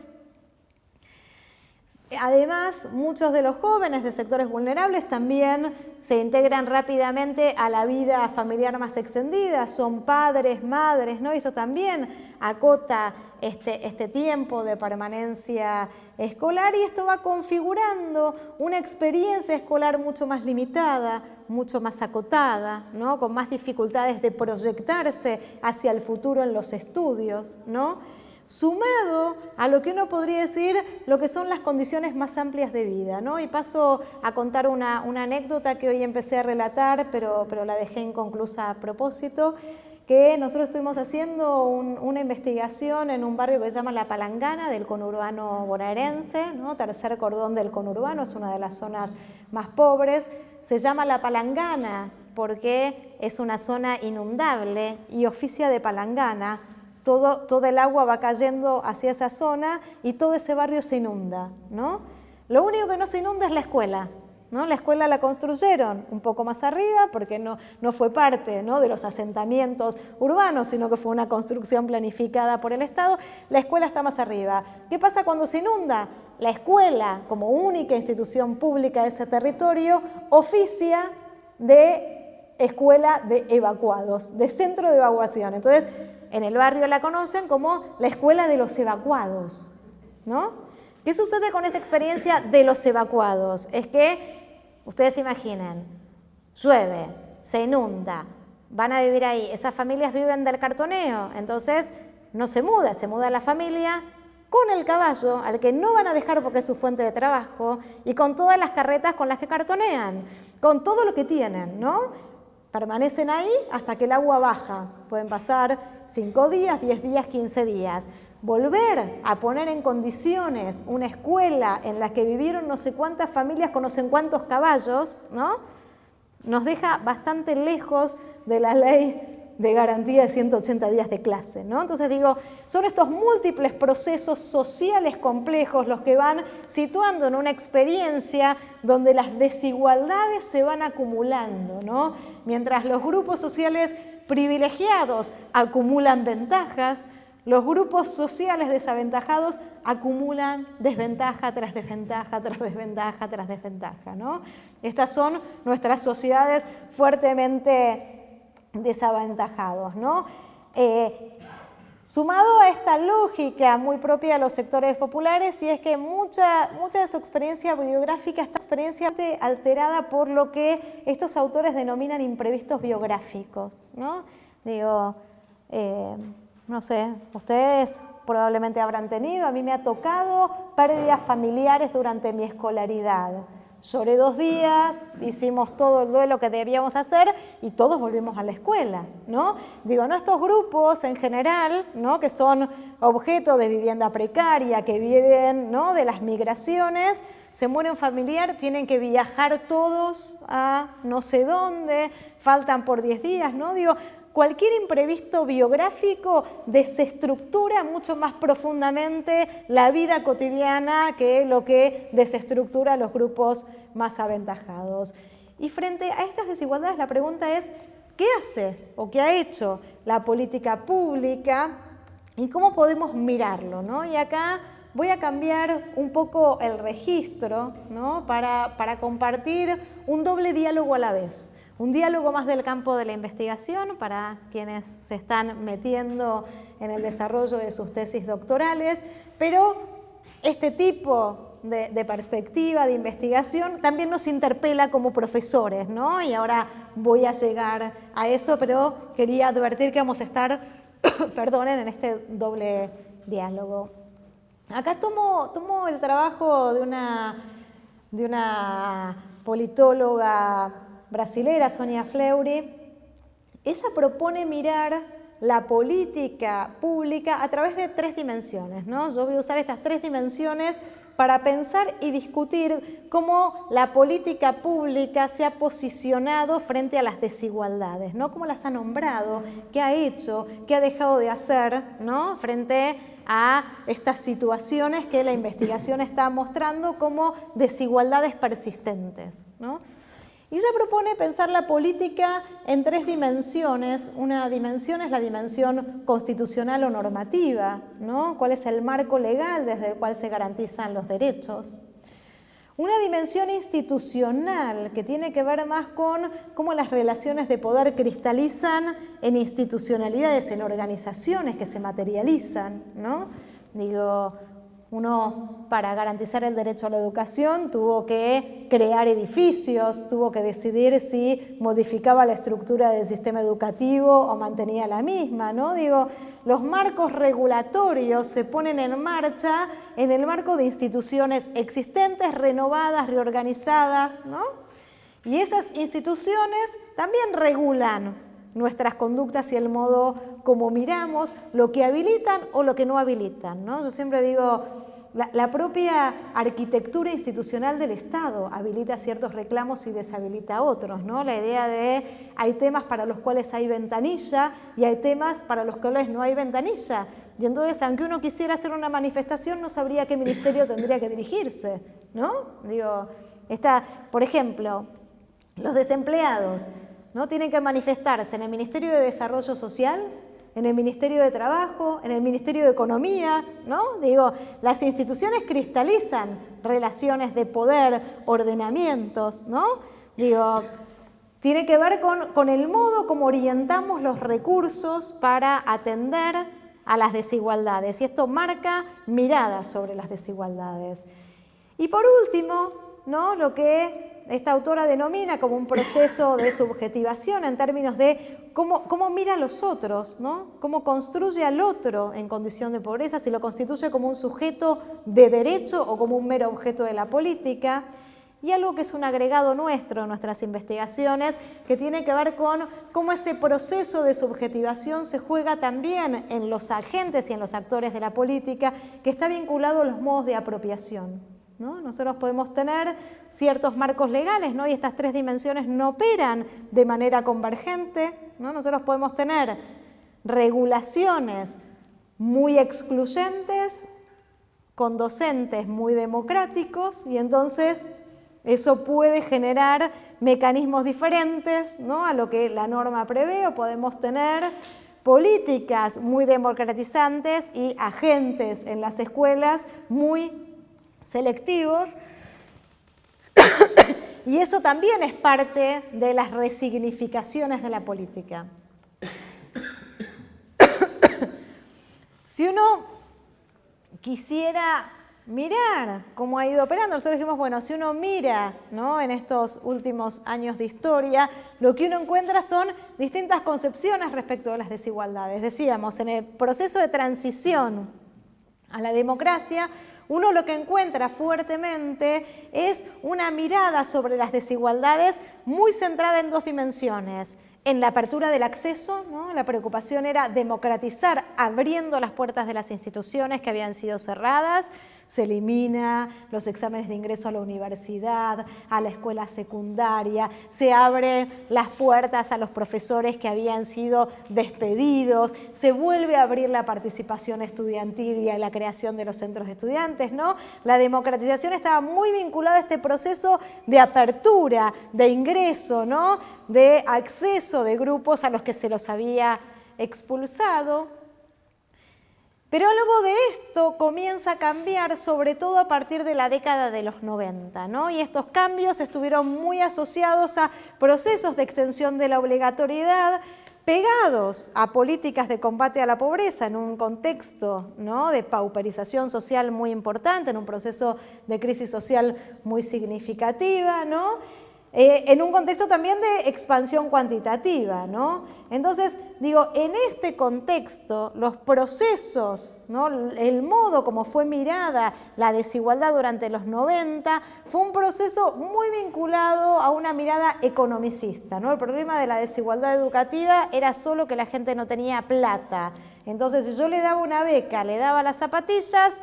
Además, muchos de los jóvenes de sectores vulnerables también se integran rápidamente a la vida familiar más extendida, son padres, madres, ¿no? Y eso también acota este tiempo de permanencia escolar, y esto va configurando una experiencia escolar mucho más limitada, mucho más acotada, ¿no?, con más dificultades de proyectarse hacia el futuro en los estudios, ¿no?, sumado a lo que uno podría decir lo que son las condiciones más amplias de vida, ¿no? Y paso a contar una anécdota que hoy empecé a relatar, pero la dejé inconclusa a propósito, que nosotros estuvimos haciendo una investigación en un barrio que se llama La Palangana, del conurbano bonaerense, ¿no?, tercer cordón del conurbano, es una de las zonas más pobres. Se llama La Palangana porque es una zona inundable y oficia de palangana. Todo el agua va cayendo hacia esa zona y todo ese barrio se inunda, ¿no? Lo único que no se inunda es la escuela, ¿no? La escuela la construyeron un poco más arriba porque no fue parte, ¿no?, de los asentamientos urbanos, sino que fue una construcción planificada por el Estado. La escuela está más arriba. ¿Qué pasa cuando se inunda? La escuela, como única institución pública de ese territorio, oficia de escuela de evacuados, de centro de evacuación. Entonces, en el barrio la conocen como la escuela de los evacuados, ¿no? ¿Qué sucede con esa experiencia de los evacuados? Es que, ustedes imaginen, llueve, se inunda, van a vivir ahí, esas familias viven del cartoneo, entonces no se muda la familia con el caballo, al que no van a dejar porque es su fuente de trabajo, y con todas las carretas con las que cartonean, con todo lo que tienen, ¿no? Permanecen ahí hasta que el agua baja. Pueden pasar 5 días, 10 días, 15 días. Volver a poner en condiciones una escuela en la que vivieron no sé cuántas familias con no sé cuántos caballos, ¿no?, nos deja bastante lejos de la ley de garantía de 180 días de clase, ¿no? Entonces digo, son estos múltiples procesos sociales complejos los que van situando en una experiencia donde las desigualdades se van acumulando, ¿no? Mientras los grupos sociales privilegiados acumulan ventajas, los grupos sociales desaventajados acumulan desventaja tras desventaja, tras desventaja, tras desventaja, ¿no? Estas son nuestras sociedades fuertemente desaventajados, ¿no? Sumado a esta lógica muy propia de los sectores populares, y es que mucha de su experiencia biográfica está experiencia alterada por lo que estos autores denominan imprevistos biográficos, ¿no? Digo, no sé, ustedes probablemente habrán tenido, a mí me ha tocado pérdidas familiares durante mi escolaridad. Lloré 2 días, hicimos todo el duelo que debíamos hacer y todos volvimos a la escuela, ¿no? Digo, no, estos grupos en general, ¿no?, que son objeto de vivienda precaria, que viven, ¿no?, de las migraciones, se muere un familiar, tienen que viajar todos a no sé dónde, faltan por 10 días, ¿no? Digo, cualquier imprevisto biográfico desestructura mucho más profundamente la vida cotidiana que lo que desestructura a los grupos más aventajados. Y frente a estas desigualdades la pregunta es, ¿qué hace o qué ha hecho la política pública y cómo podemos mirarlo, ¿no? Y acá voy a cambiar un poco el registro, ¿no?, para compartir un doble diálogo a la vez. Un diálogo más del campo de la investigación para quienes se están metiendo en el desarrollo de sus tesis doctorales, pero este tipo de perspectiva, de investigación, también nos interpela como profesores, ¿no? Y ahora voy a llegar a eso, pero quería advertir que vamos a estar, perdonen, en este doble diálogo. Acá tomo el trabajo de una politóloga brasilera, Sonia Fleury. Ella propone mirar la política pública a través de 3 dimensiones, ¿no? Yo voy a usar estas 3 dimensiones para pensar y discutir cómo la política pública se ha posicionado frente a las desigualdades, ¿no? Cómo las ha nombrado, qué ha hecho, qué ha dejado de hacer, ¿no? Frente a estas situaciones que la investigación está mostrando como desigualdades persistentes, ¿no? Y ella propone pensar la política en 3 dimensiones. Una dimensión es la dimensión constitucional o normativa, ¿no? ¿Cuál es el marco legal desde el cual se garantizan los derechos? Una dimensión institucional que tiene que ver más con cómo las relaciones de poder cristalizan en institucionalidades, en organizaciones que se materializan, ¿no? Digo, uno, para garantizar el derecho a la educación, tuvo que crear edificios, tuvo que decidir si modificaba la estructura del sistema educativo o mantenía la misma, ¿no? Digo, los marcos regulatorios se ponen en marcha en el marco de instituciones existentes, renovadas, reorganizadas, ¿no? Y esas instituciones también regulan nuestras conductas y el modo como miramos, lo que habilitan o lo que no habilitan, ¿no? Yo siempre digo, la propia arquitectura institucional del Estado habilita ciertos reclamos y deshabilita otros, ¿no? La idea de hay temas para los cuales hay ventanilla y hay temas para los cuales no hay ventanilla. Y entonces, aunque uno quisiera hacer una manifestación, no sabría a qué ministerio tendría que dirigirse, ¿no? Digo, por ejemplo, los desempleados, ¿no? Tienen que manifestarse en el Ministerio de Desarrollo Social, en el Ministerio de Trabajo, en el Ministerio de Economía, ¿no? Digo, las instituciones cristalizan relaciones de poder, ordenamientos, ¿no? Digo, tiene que ver con el modo como orientamos los recursos para atender a las desigualdades, y esto marca miradas sobre las desigualdades. Y por último, ¿no? Lo que esta autora denomina como un proceso de subjetivación en términos de cómo mira a los otros, ¿no? Cómo construye al otro en condición de pobreza, si lo constituye como un sujeto de derecho o como un mero objeto de la política. Y algo que es un agregado nuestro en nuestras investigaciones, que tiene que ver con cómo ese proceso de subjetivación se juega también en los agentes y en los actores de la política, que está vinculado a los modos de apropiación, ¿no? Nosotros podemos tener ciertos marcos legales, ¿no? Y estas 3 dimensiones no operan de manera convergente, ¿no? Nosotros podemos tener regulaciones muy excluyentes con docentes muy democráticos, y entonces eso puede generar mecanismos diferentes, ¿no? A lo que la norma prevé, o podemos tener políticas muy democratizantes y agentes en las escuelas muy selectivos, y eso también es parte de las resignificaciones de la política. Si uno quisiera mirar cómo ha ido operando, nosotros dijimos, bueno, si uno mira, ¿no? En estos últimos años de historia, lo que uno encuentra son distintas concepciones respecto de las desigualdades. Decíamos, en el proceso de transición a la democracia, uno lo que encuentra fuertemente es una mirada sobre las desigualdades muy centrada en 2 dimensiones. En la apertura del acceso, ¿no? La preocupación era democratizar, abriendo las puertas de las instituciones que habían sido cerradas. Se elimina los exámenes de ingreso a la universidad, a la escuela secundaria, se abren las puertas a los profesores que habían sido despedidos, se vuelve a abrir la participación estudiantil y a la creación de los centros de estudiantes, ¿no? La democratización estaba muy vinculada a este proceso de apertura, de ingreso, ¿no? De acceso de grupos a los que se los había expulsado. Pero algo de esto comienza a cambiar, sobre todo a partir de la década de los 90, ¿no? Y estos cambios estuvieron muy asociados a procesos de extensión de la obligatoriedad, pegados a políticas de combate a la pobreza en un contexto, ¿no? De pauperización social muy importante, en un proceso de crisis social muy significativa, ¿no? En un contexto también de expansión cuantitativa, ¿no? Entonces, digo, en este contexto, los procesos, ¿no? El modo como fue mirada la desigualdad durante los 90 fue un proceso muy vinculado a una mirada economicista, ¿no? El problema de la desigualdad educativa era solo que la gente no tenía plata. Entonces, si yo le daba una beca, le daba las zapatillas,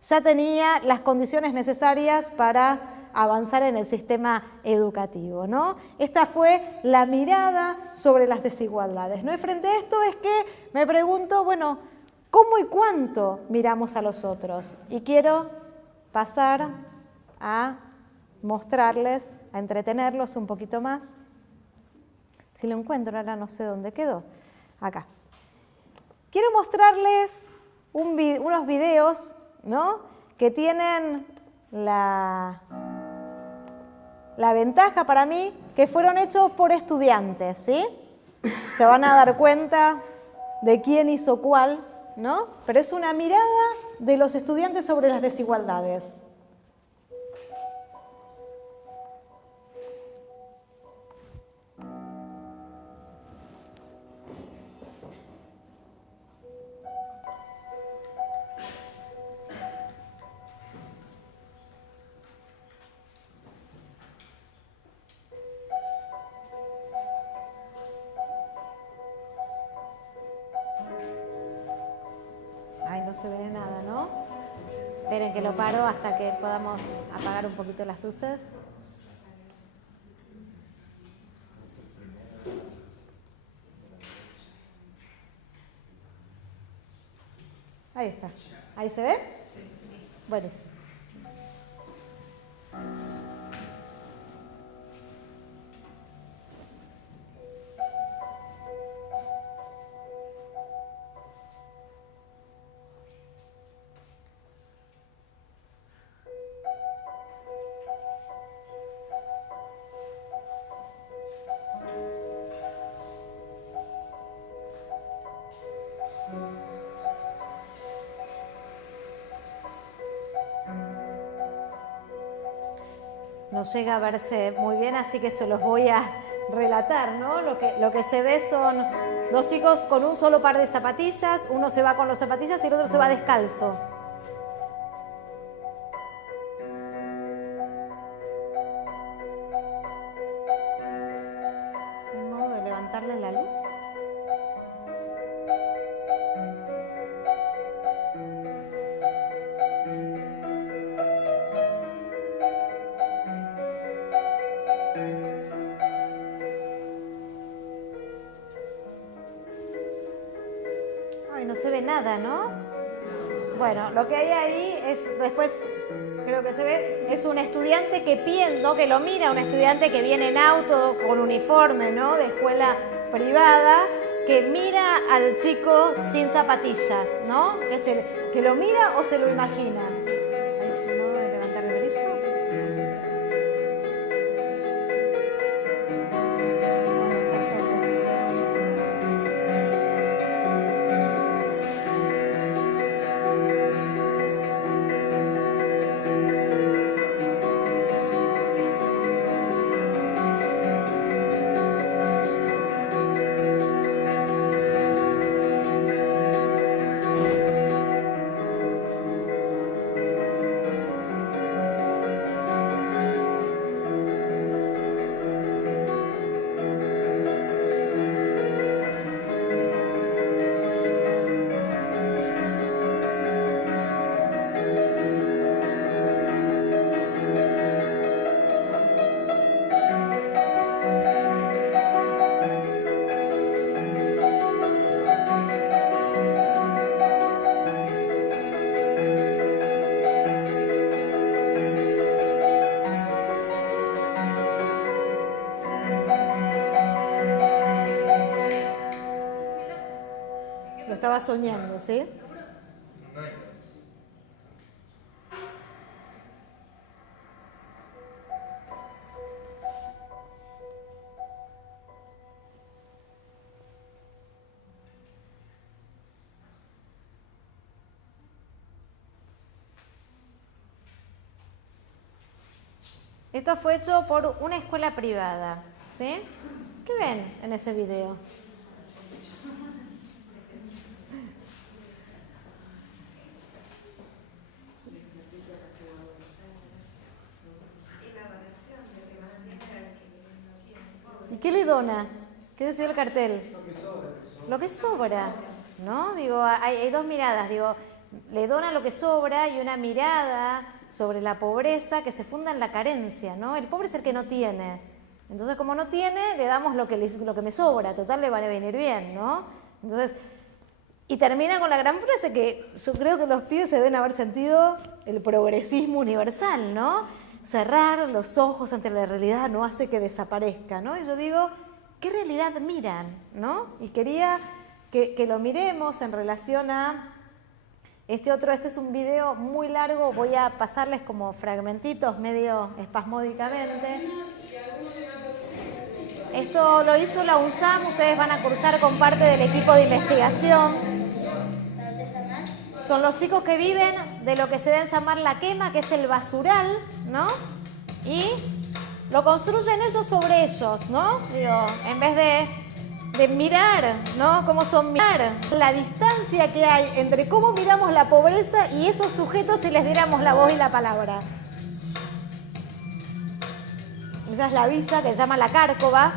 ya tenía las condiciones necesarias para avanzar en el sistema educativo, ¿no? Esta fue la mirada sobre las desigualdades, ¿no? Y frente a esto es que me pregunto, bueno, ¿cómo y cuánto miramos a los otros? Y quiero pasar a mostrarles, a entretenerlos un poquito más. Si lo encuentro, ahora no sé dónde quedó. Acá. Quiero mostrarles unos videos, ¿no?, que tienen la ventaja para mí que fueron hechos por estudiantes, ¿sí? Se van a dar cuenta de quién hizo cuál, ¿no? Pero es una mirada de los estudiantes sobre las desigualdades. Ay, no se ve nada, ¿no? Esperen que lo paro hasta que podamos apagar un poquito las luces. Ahí está. ¿Ahí se ve? Buenísimo. No llega a verse muy bien, así que se los voy a relatar, ¿no? Lo que se ve son dos chicos con un solo par de zapatillas, uno se va con las zapatillas y el otro se va descalzo. ¿Un modo de levantarle la luz? Ay, no se ve nada, ¿no? Bueno, lo que hay ahí es, después creo que se ve, es un estudiante que piensa, que lo mira, un estudiante que viene en auto con uniforme, ¿no?, de escuela privada, que mira al chico sin zapatillas, ¿no? Que lo mira o se lo imagina. ¿Hay un modo de levantar el brillo? Lo estaba soñando, ¿sí? Esto fue hecho por una escuela privada, ¿sí? ¿Qué ven en ese video? ¿Y qué le dona? ¿Qué decía el cartel? Lo que sobra, ¿no? Digo, hay dos miradas, digo, le dona lo que sobra y una mirada sobre la pobreza que se funda en la carencia, ¿no? El pobre es el que no tiene. Entonces, como no tiene, le damos lo que me sobra, total le va a venir bien, ¿no? Entonces, y termina con la gran frase que yo creo que los pibes se deben haber sentido el progresismo universal, ¿no? Cerrar los ojos ante la realidad no hace que desaparezca, ¿no? Y yo digo, ¿qué realidad miran, no? Y quería que lo miremos en relación a este es un video muy largo, voy a pasarles como fragmentitos medio espasmódicamente. Esto lo hizo la UNSAM, ustedes van a cursar con parte del equipo de investigación. Son los chicos que viven de lo que se debe llamar la quema, que es el basural, ¿no? Y lo construyen eso sobre ellos, ¿no? Digo, en vez de mirar, ¿no? Cómo son mirar, la distancia que hay entre cómo miramos la pobreza y esos sujetos si les diéramos la voz y la palabra. Esa es la villa que se llama La Cárcova.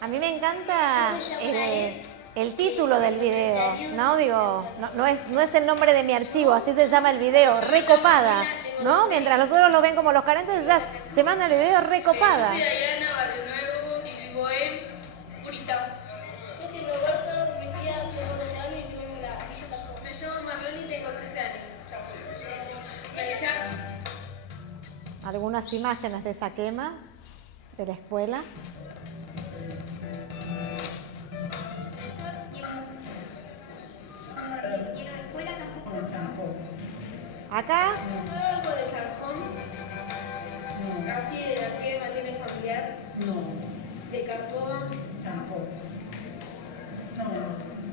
A mí me encanta el título del video, ¿no? Digo, no es el nombre de mi archivo, así se llama el video, Recopada, ¿no? Mientras los otros lo ven como los carentes, ya se manda el video Recopada. Yo soy Diana Barrio Nuevo y vivo en Purita. Yo soy Roberto, mi tía tengo 12 años y vivo en la Villa Tajo. Me llamo Marlene y tengo 13 años. Algunas imágenes de esa quema de la escuela. Quiero de escuela tampoco. Acá, ¿Algo de Jarjón? ¿Así de la quema tiene familiar? No, ¿De Carcón? tampoco. No.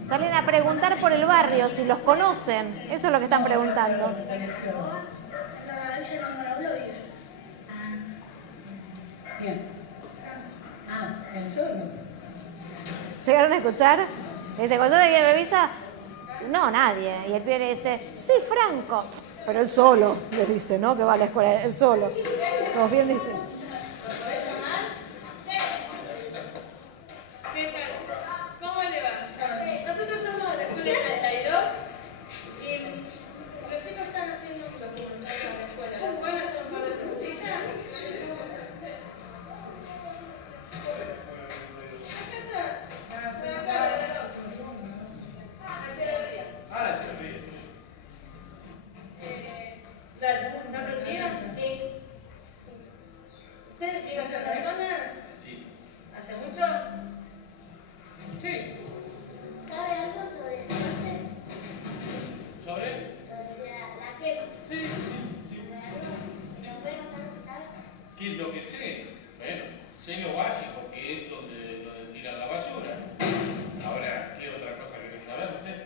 salen a preguntar por el barrio, si los conocen. Eso es lo que están preguntando. La Villa no me habló bien. Bien. El solo. ¿Llegaron a escuchar? Le dice, ¿conoces a alguien de Villa? No, nadie. Y el pibe le dice, sí, Franco. Pero él solo, le dice, ¿no? Que va a la escuela, él solo. Somos bien distintos. ¿Qué tal? ¿Cómo le va? Nosotros somos de la escuela 32 y los chicos están haciendo un documentario en la escuela. ¿Les pueden hacer un par de preguntitas? Dale, ¿está prendida? Sí. ¿Ustedes viven en la zona? Sí. ¿Hace mucho? Sí. ¿Sabe algo sobre el norte? ¿Sobre? Sobre la quema. Sí, sí, sí. ¿Nos puede contar lo que sabe? ¿Qué es lo que sé? Bueno, sé lo básico, que es donde tiran la basura. Ahora, ¿qué otra cosa querés saber usted?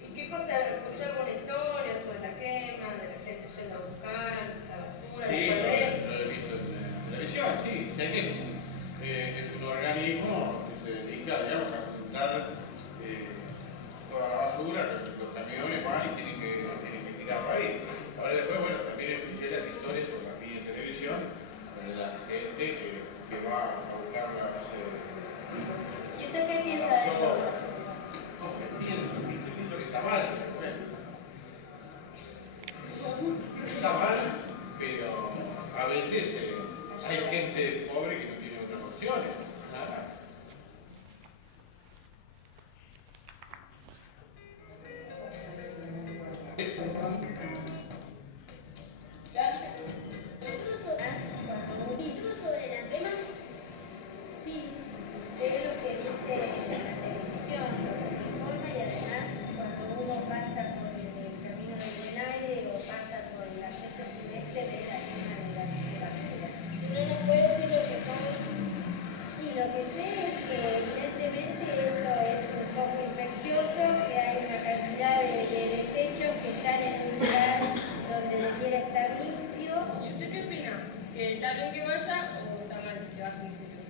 ¿Y qué cosa? ¿Escuchó alguna historia sobre la quema, de la gente yendo a buscar la basura, Sí, después de él? lo he visto en televisión, sí. Sé que es un organismo que se dedica, digamos, a juntar toda la basura, que los camiones van y tienen que tirarlo ahí. Ahora después, bueno, también escuché las historias, o las vi en televisión, de la gente que va a buscar ¿Y usted qué piensa de eso? ¿Cómo que pienso que está mal? Está mal, pero a veces hay gente pobre que no tiene otras opciones. Nada. ¿Y tú sobre la quema? Sí, veo lo que dice en la televisión, lo informa y además cuando uno pasa por el camino del buen aire o pasa por la sexta silvestre ve la quema de la basura. ¿No nos puede decir lo que sabe? Y está bien que vaya o está mal que vaya en el futuro.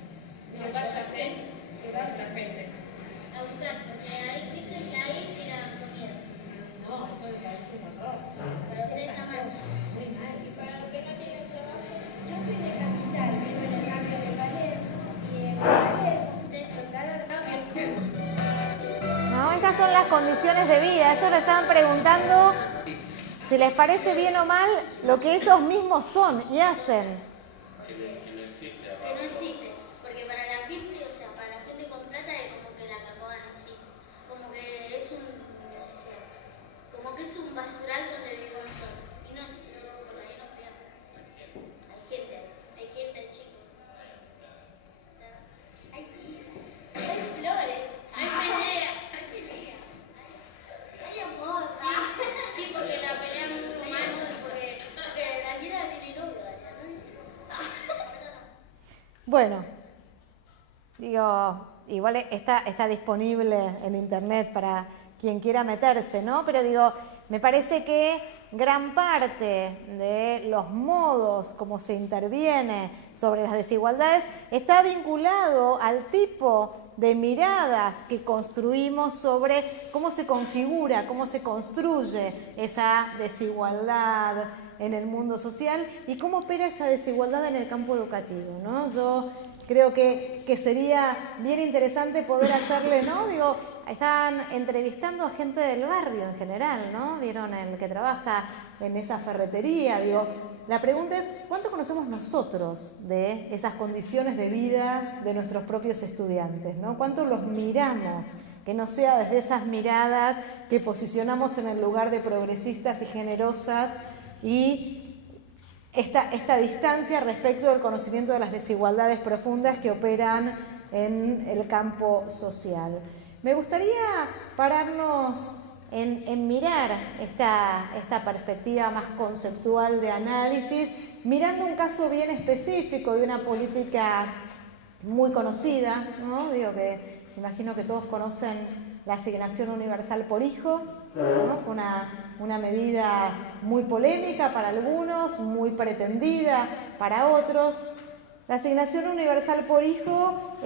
Que vaya gente. Que vaya la gente. A buscar, porque ahí dicen que ahí tiran comida. No, eso me parece un horror. Pero usted está mal. Muy mal. Y para los que no tienen trabajo, yo soy de capital, vivo en el barrio de Palermo, y en Palermo ustedes tocaron ¿No? Estas son las condiciones de vida. Ellos le estaban preguntando si les parece bien o mal lo que ellos mismos son y hacen. que no existe, porque para la gente, o sea, para la gente con plata es como que la Carboa no existe, como que es un, no sé, como que es un basural donde vivimos nosotros, y no existe, porque ahí nos criamos. Hay gente, chicos, hay flores, hay pelea, hay amor, sí, porque la pelea es muy romántica, porque Daniela tiene novio, Daniela, ¿no? Bueno, digo, igual está disponible en internet para quien quiera meterse, ¿no? Pero digo, me parece que gran parte de los modos como se interviene sobre las desigualdades está vinculado al tipo de miradas que construimos sobre cómo se configura, cómo se construye esa desigualdad en el mundo social y cómo opera esa desigualdad en el campo educativo, ¿no? Yo creo que sería bien interesante poder hacerle, ¿no? Digo, están entrevistando a gente del barrio en general, ¿no? Vieron el que trabaja en esa ferretería, digo, la pregunta es, ¿cuánto conocemos nosotros de esas condiciones de vida de nuestros propios estudiantes, ¿no? ¿Cuánto los miramos? Que no sea desde esas miradas que posicionamos en el lugar de progresistas y generosas y esta distancia respecto del conocimiento de las desigualdades profundas que operan en el campo social. Me gustaría pararnos en mirar esta perspectiva más conceptual de análisis, mirando un caso bien específico de una política muy conocida, ¿no? Digo que imagino que todos conocen la asignación universal por hijo, ¿no? Fue una medida muy polémica para algunos, muy pretendida para otros. La asignación universal por hijo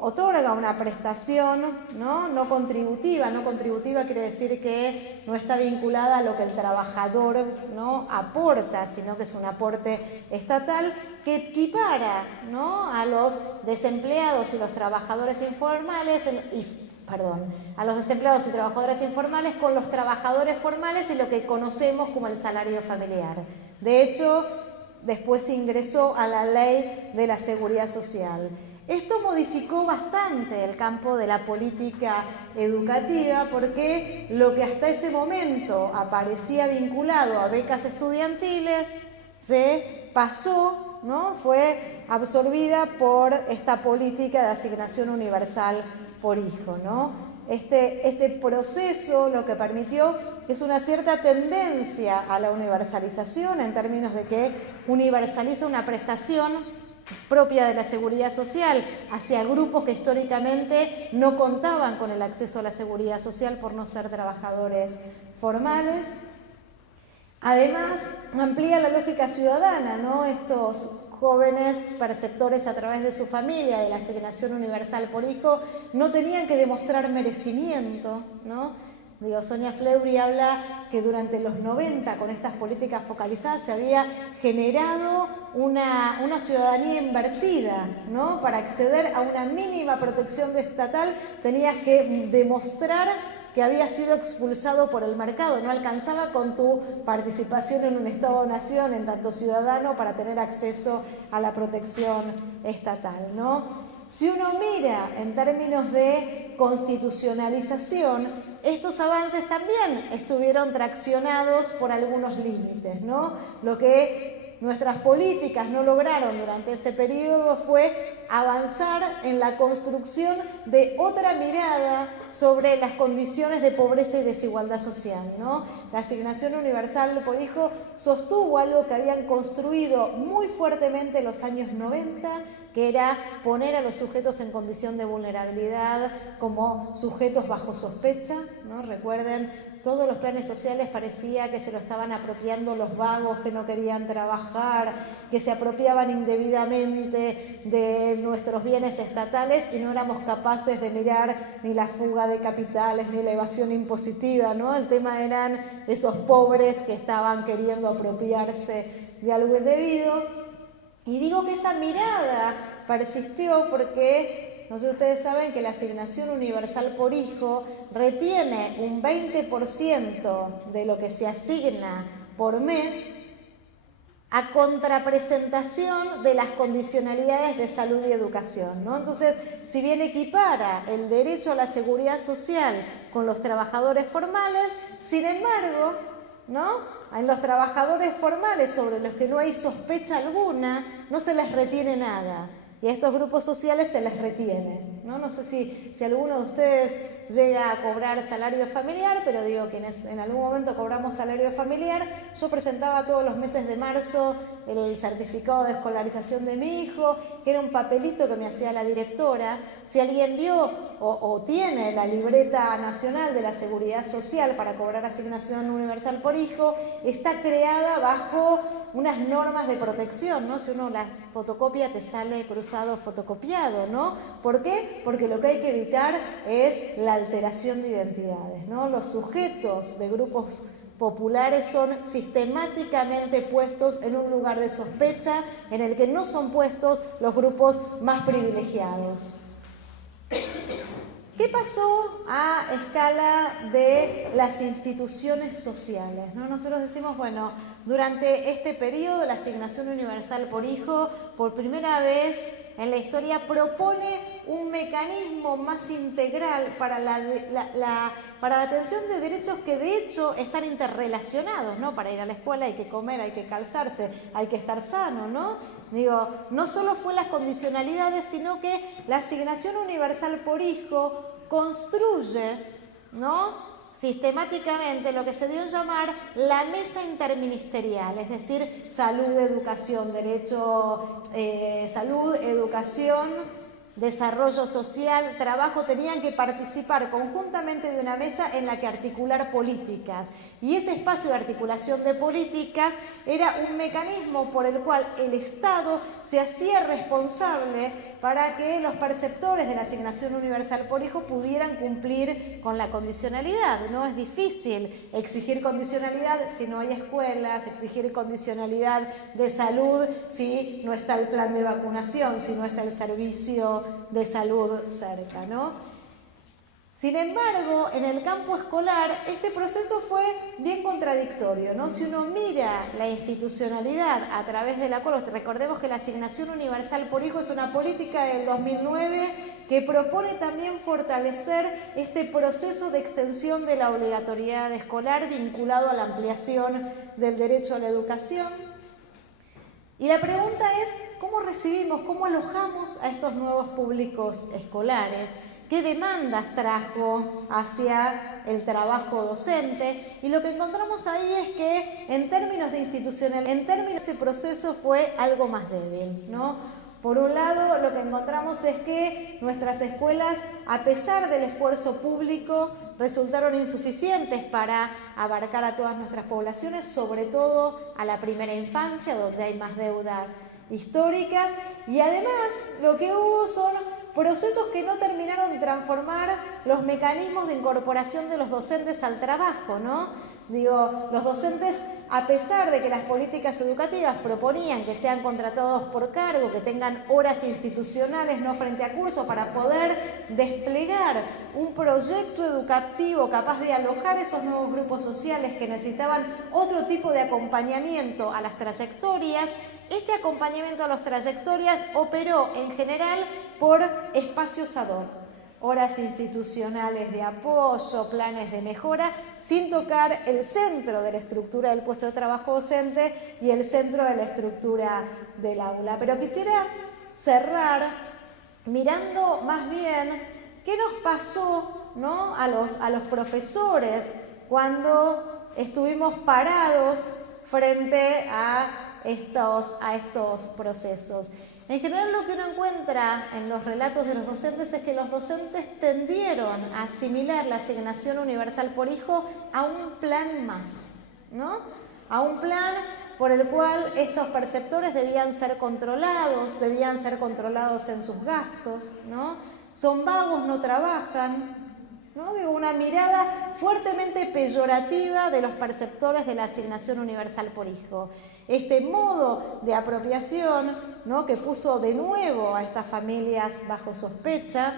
otorga una prestación, no contributiva. No contributiva quiere decir que no está vinculada a lo que el trabajador, ¿no?, aporta, sino que es un aporte estatal que equipara, ¿no?, a los desempleados y los trabajadores informales, a los desempleados y trabajadores informales con los trabajadores formales y lo que conocemos como el salario familiar. De hecho, después se ingresó a la ley de la seguridad social. Esto modificó bastante el campo de la política educativa porque lo que hasta ese momento aparecía vinculado a becas estudiantiles se pasó, ¿no?, fue absorbida por esta política de asignación universal por hijo, ¿no? Este proceso lo que permitió es una cierta tendencia a la universalización en términos de que universaliza una prestación propia de la seguridad social hacia grupos que históricamente no contaban con el acceso a la seguridad social por no ser trabajadores formales. Además, amplía la lógica ciudadana, ¿no? Estos jóvenes perceptores a través de su familia de la asignación universal por hijo no tenían que demostrar merecimiento, ¿no? Digo, Sonia Fleury habla que durante los 90, con estas políticas focalizadas, se había generado una ciudadanía invertida, ¿no? Para acceder a una mínima protección estatal tenías que demostrar que había sido expulsado por el mercado, no alcanzaba con tu participación en un Estado-nación, en tanto ciudadano, para tener acceso a la protección estatal, ¿no? Si uno mira en términos de constitucionalización, estos avances también estuvieron traccionados por algunos límites, ¿no? Lo que nuestras políticas no lograron durante ese periodo fue avanzar en la construcción de otra mirada sobre las condiciones de pobreza y desigualdad social, ¿no? La asignación universal por hijo sostuvo algo que habían construido muy fuertemente en los años 90, que era poner a los sujetos en condición de vulnerabilidad como sujetos bajo sospecha, ¿no? Recuerden todos los planes sociales parecía que se lo estaban apropiando los vagos que no querían trabajar, que se apropiaban indebidamente de nuestros bienes estatales y no éramos capaces de mirar ni la fuga de capitales ni la evasión impositiva, ¿no? El tema eran esos pobres que estaban queriendo apropiarse de algo indebido. Y digo que esa mirada persistió porque, no sé si ustedes saben que la asignación universal por hijo retiene un 20% de lo que se asigna por mes a contrapresentación de las condicionalidades de salud y educación, ¿no? Entonces, si bien equipara el derecho a la seguridad social con los trabajadores formales, sin embargo, ¿no?, en los trabajadores formales sobre los que no hay sospecha alguna, no se les retiene nada. Y a estos grupos sociales se les retiene, ¿no? No sé si alguno de ustedes llega a cobrar salario familiar, pero digo quienes en algún momento cobramos salario familiar, yo presentaba todos los meses de marzo el certificado de escolarización de mi hijo, que era un papelito que me hacía la directora. Si alguien vio o tiene la libreta nacional de la Seguridad Social para cobrar asignación universal por hijo, está creada bajo unas normas de protección, ¿no? Si uno las fotocopia te sale cruzado fotocopiado, ¿no? ¿Por qué? Porque lo que hay que evitar es la alteración de identidades, ¿no? Los sujetos de grupos populares son sistemáticamente puestos en un lugar de sospecha en el que no son puestos los grupos más privilegiados. ¿Qué pasó a escala de las instituciones sociales, ¿no? Nosotros decimos, bueno, durante este periodo la asignación universal por hijo, por primera vez en la historia, propone un mecanismo más integral para para la atención de derechos que de hecho están interrelacionados, ¿no? Para ir a la escuela hay que comer, hay que calzarse, hay que estar sano, ¿no? Digo, no solo fue las condicionalidades, sino que la asignación universal por hijo construye, ¿no?, sistemáticamente lo que se dio en llamar la mesa interministerial, es decir, salud, educación, derecho, salud, educación, desarrollo social, trabajo, tenían que participar conjuntamente de una mesa en la que articular políticas. Y ese espacio de articulación de políticas era un mecanismo por el cual el Estado se hacía responsable para que los perceptores de la asignación universal por hijo pudieran cumplir con la condicionalidad, ¿no? Es difícil exigir condicionalidad si no hay escuelas, exigir condicionalidad de salud si no está el plan de vacunación, si no está el servicio de salud cerca, ¿no? Sin embargo, en el campo escolar, este proceso fue bien contradictorio, ¿no? Si uno mira la institucionalidad a través de la cual, recordemos que la asignación universal por hijo es una política del 2009 que propone también fortalecer este proceso de extensión de la obligatoriedad escolar vinculado a la ampliación del derecho a la educación. Y la pregunta es, ¿cómo recibimos, cómo alojamos a estos nuevos públicos escolares? ¿Qué demandas trajo hacia el trabajo docente? Y lo que encontramos ahí es que en términos de ese proceso fue algo más débil, ¿no? Por un lado, lo que encontramos es que nuestras escuelas, a pesar del esfuerzo público, resultaron insuficientes para abarcar a todas nuestras poblaciones, sobre todo a la primera infancia, donde hay más deudas históricas, y además lo que hubo son procesos que no terminaron de transformar los mecanismos de incorporación de los docentes al trabajo, ¿no? Digo, los docentes, a pesar de que las políticas educativas proponían que sean contratados por cargo, que tengan horas institucionales no frente a curso para poder desplegar un proyecto educativo capaz de alojar esos nuevos grupos sociales que necesitaban otro tipo de acompañamiento a las trayectorias, este acompañamiento a las trayectorias operó en general por espacios ad hoc, horas institucionales de apoyo, planes de mejora, sin tocar el centro de la estructura del puesto de trabajo docente y el centro de la estructura del aula. Pero quisiera cerrar mirando más bien qué nos pasó, ¿no?, a los profesores cuando estuvimos parados frente a estos procesos. En general lo que uno encuentra en los relatos de los docentes es que los docentes tendieron a asimilar la asignación universal por hijo a un plan más, ¿no? A un plan por el cual estos perceptores debían ser controlados en sus gastos, ¿no? Son vagos, no trabajan, ¿no? Digo, una mirada fuertemente peyorativa de los perceptores de la asignación universal por hijo. Este modo de apropiación, ¿no? Que puso de nuevo a estas familias bajo sospecha,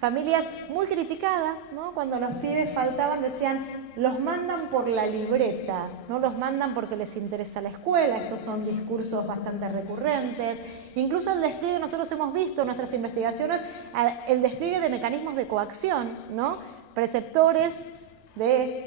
familias muy criticadas, ¿no? Cuando los pibes faltaban decían, los mandan por la libreta, no los mandan porque les interesa la escuela. Estos son discursos bastante recurrentes. Incluso el despliegue, nosotros hemos visto en nuestras investigaciones, el despliegue de mecanismos de coacción, ¿no? Preceptores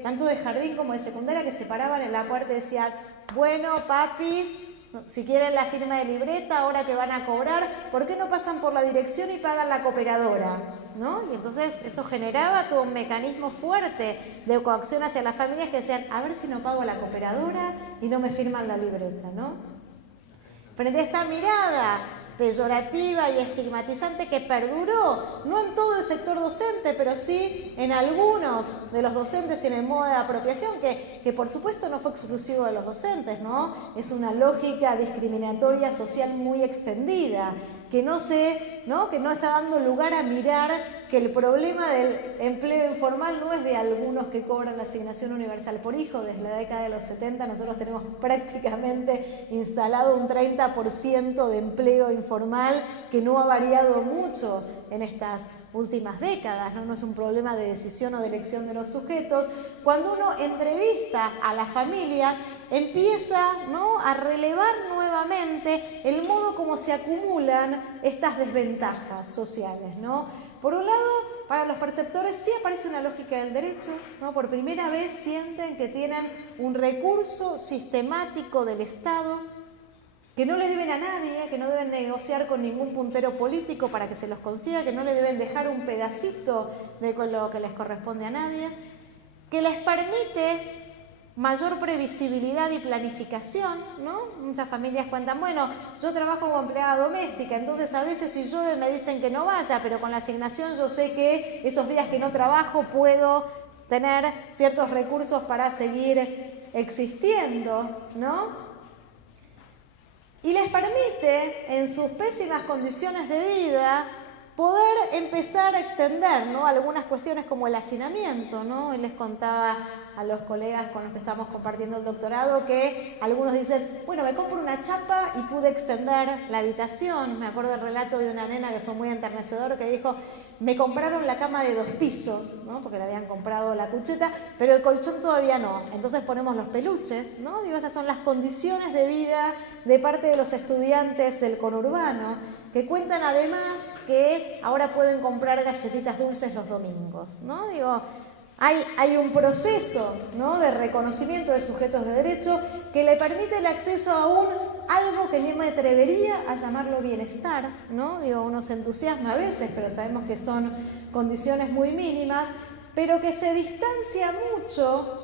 tanto de jardín como de secundaria que se paraban en la puerta y decían, bueno, papis, si quieren la firma de libreta, ahora que van a cobrar, ¿por qué no pasan por la dirección y pagan la cooperadora? ¿No? Y entonces eso generaba todo un mecanismo fuerte de coacción hacia las familias que decían, a ver si no pago la cooperadora y no me firman la libreta, ¿no? Frente a esta mirada peyorativa y estigmatizante que perduró, no en todo el sector docente, pero sí en algunos de los docentes y en el modo de apropiación, que por supuesto no fue exclusivo de los docentes, ¿no? Es una lógica discriminatoria social muy extendida, que no está dando lugar a mirar que el problema del empleo informal no es de algunos que cobran la asignación universal por hijo. Desde la década de los 70 nosotros tenemos prácticamente instalado un 30% de empleo informal que no ha variado mucho en estas últimas décadas, ¿no? No es un problema de decisión o de elección de los sujetos. Cuando uno entrevista a las familias, empieza, ¿no?, a relevar nuevamente el modo como se acumulan estas desventajas sociales, ¿no? Por un lado, para los perceptores sí aparece una lógica del derecho, ¿no? Por primera vez sienten que tienen un recurso sistemático del Estado, que no le deben a nadie, que no deben negociar con ningún puntero político para que se los consiga, que no le deben dejar un pedacito de lo que les corresponde a nadie, que les permite mayor previsibilidad y planificación, ¿no? Muchas familias cuentan, bueno, yo trabajo como empleada doméstica, entonces a veces si llueve me dicen que no vaya, pero con la asignación yo sé que esos días que no trabajo puedo tener ciertos recursos para seguir existiendo, ¿no? Y les permite, en sus pésimas condiciones de vida, poder empezar a extender, ¿no?, algunas cuestiones como el hacinamiento, ¿no? Y les contaba a los colegas con los que estamos compartiendo el doctorado que algunos dicen, bueno, me compro una chapa y pude extender la habitación. Me acuerdo del relato de una nena que fue muy enternecedor que dijo, me compraron la cama de 2 pisos, ¿no?, porque le habían comprado la cucheta, pero el colchón todavía no. Entonces ponemos los peluches, ¿no? Digo, esas son las condiciones de vida de parte de los estudiantes del conurbano, que cuentan además que ahora pueden comprar galletitas dulces los domingos, ¿no? Digo, hay un proceso, ¿no?, de reconocimiento de sujetos de derecho que le permite el acceso a algo que ni me atrevería a llamarlo bienestar, ¿no? Digo, uno se entusiasma a veces, pero sabemos que son condiciones muy mínimas, pero que se distancia mucho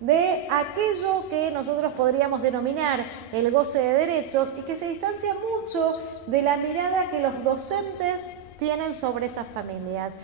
de aquello que nosotros podríamos denominar el goce de derechos y que se distancia mucho de la mirada que los docentes tienen sobre esas familias.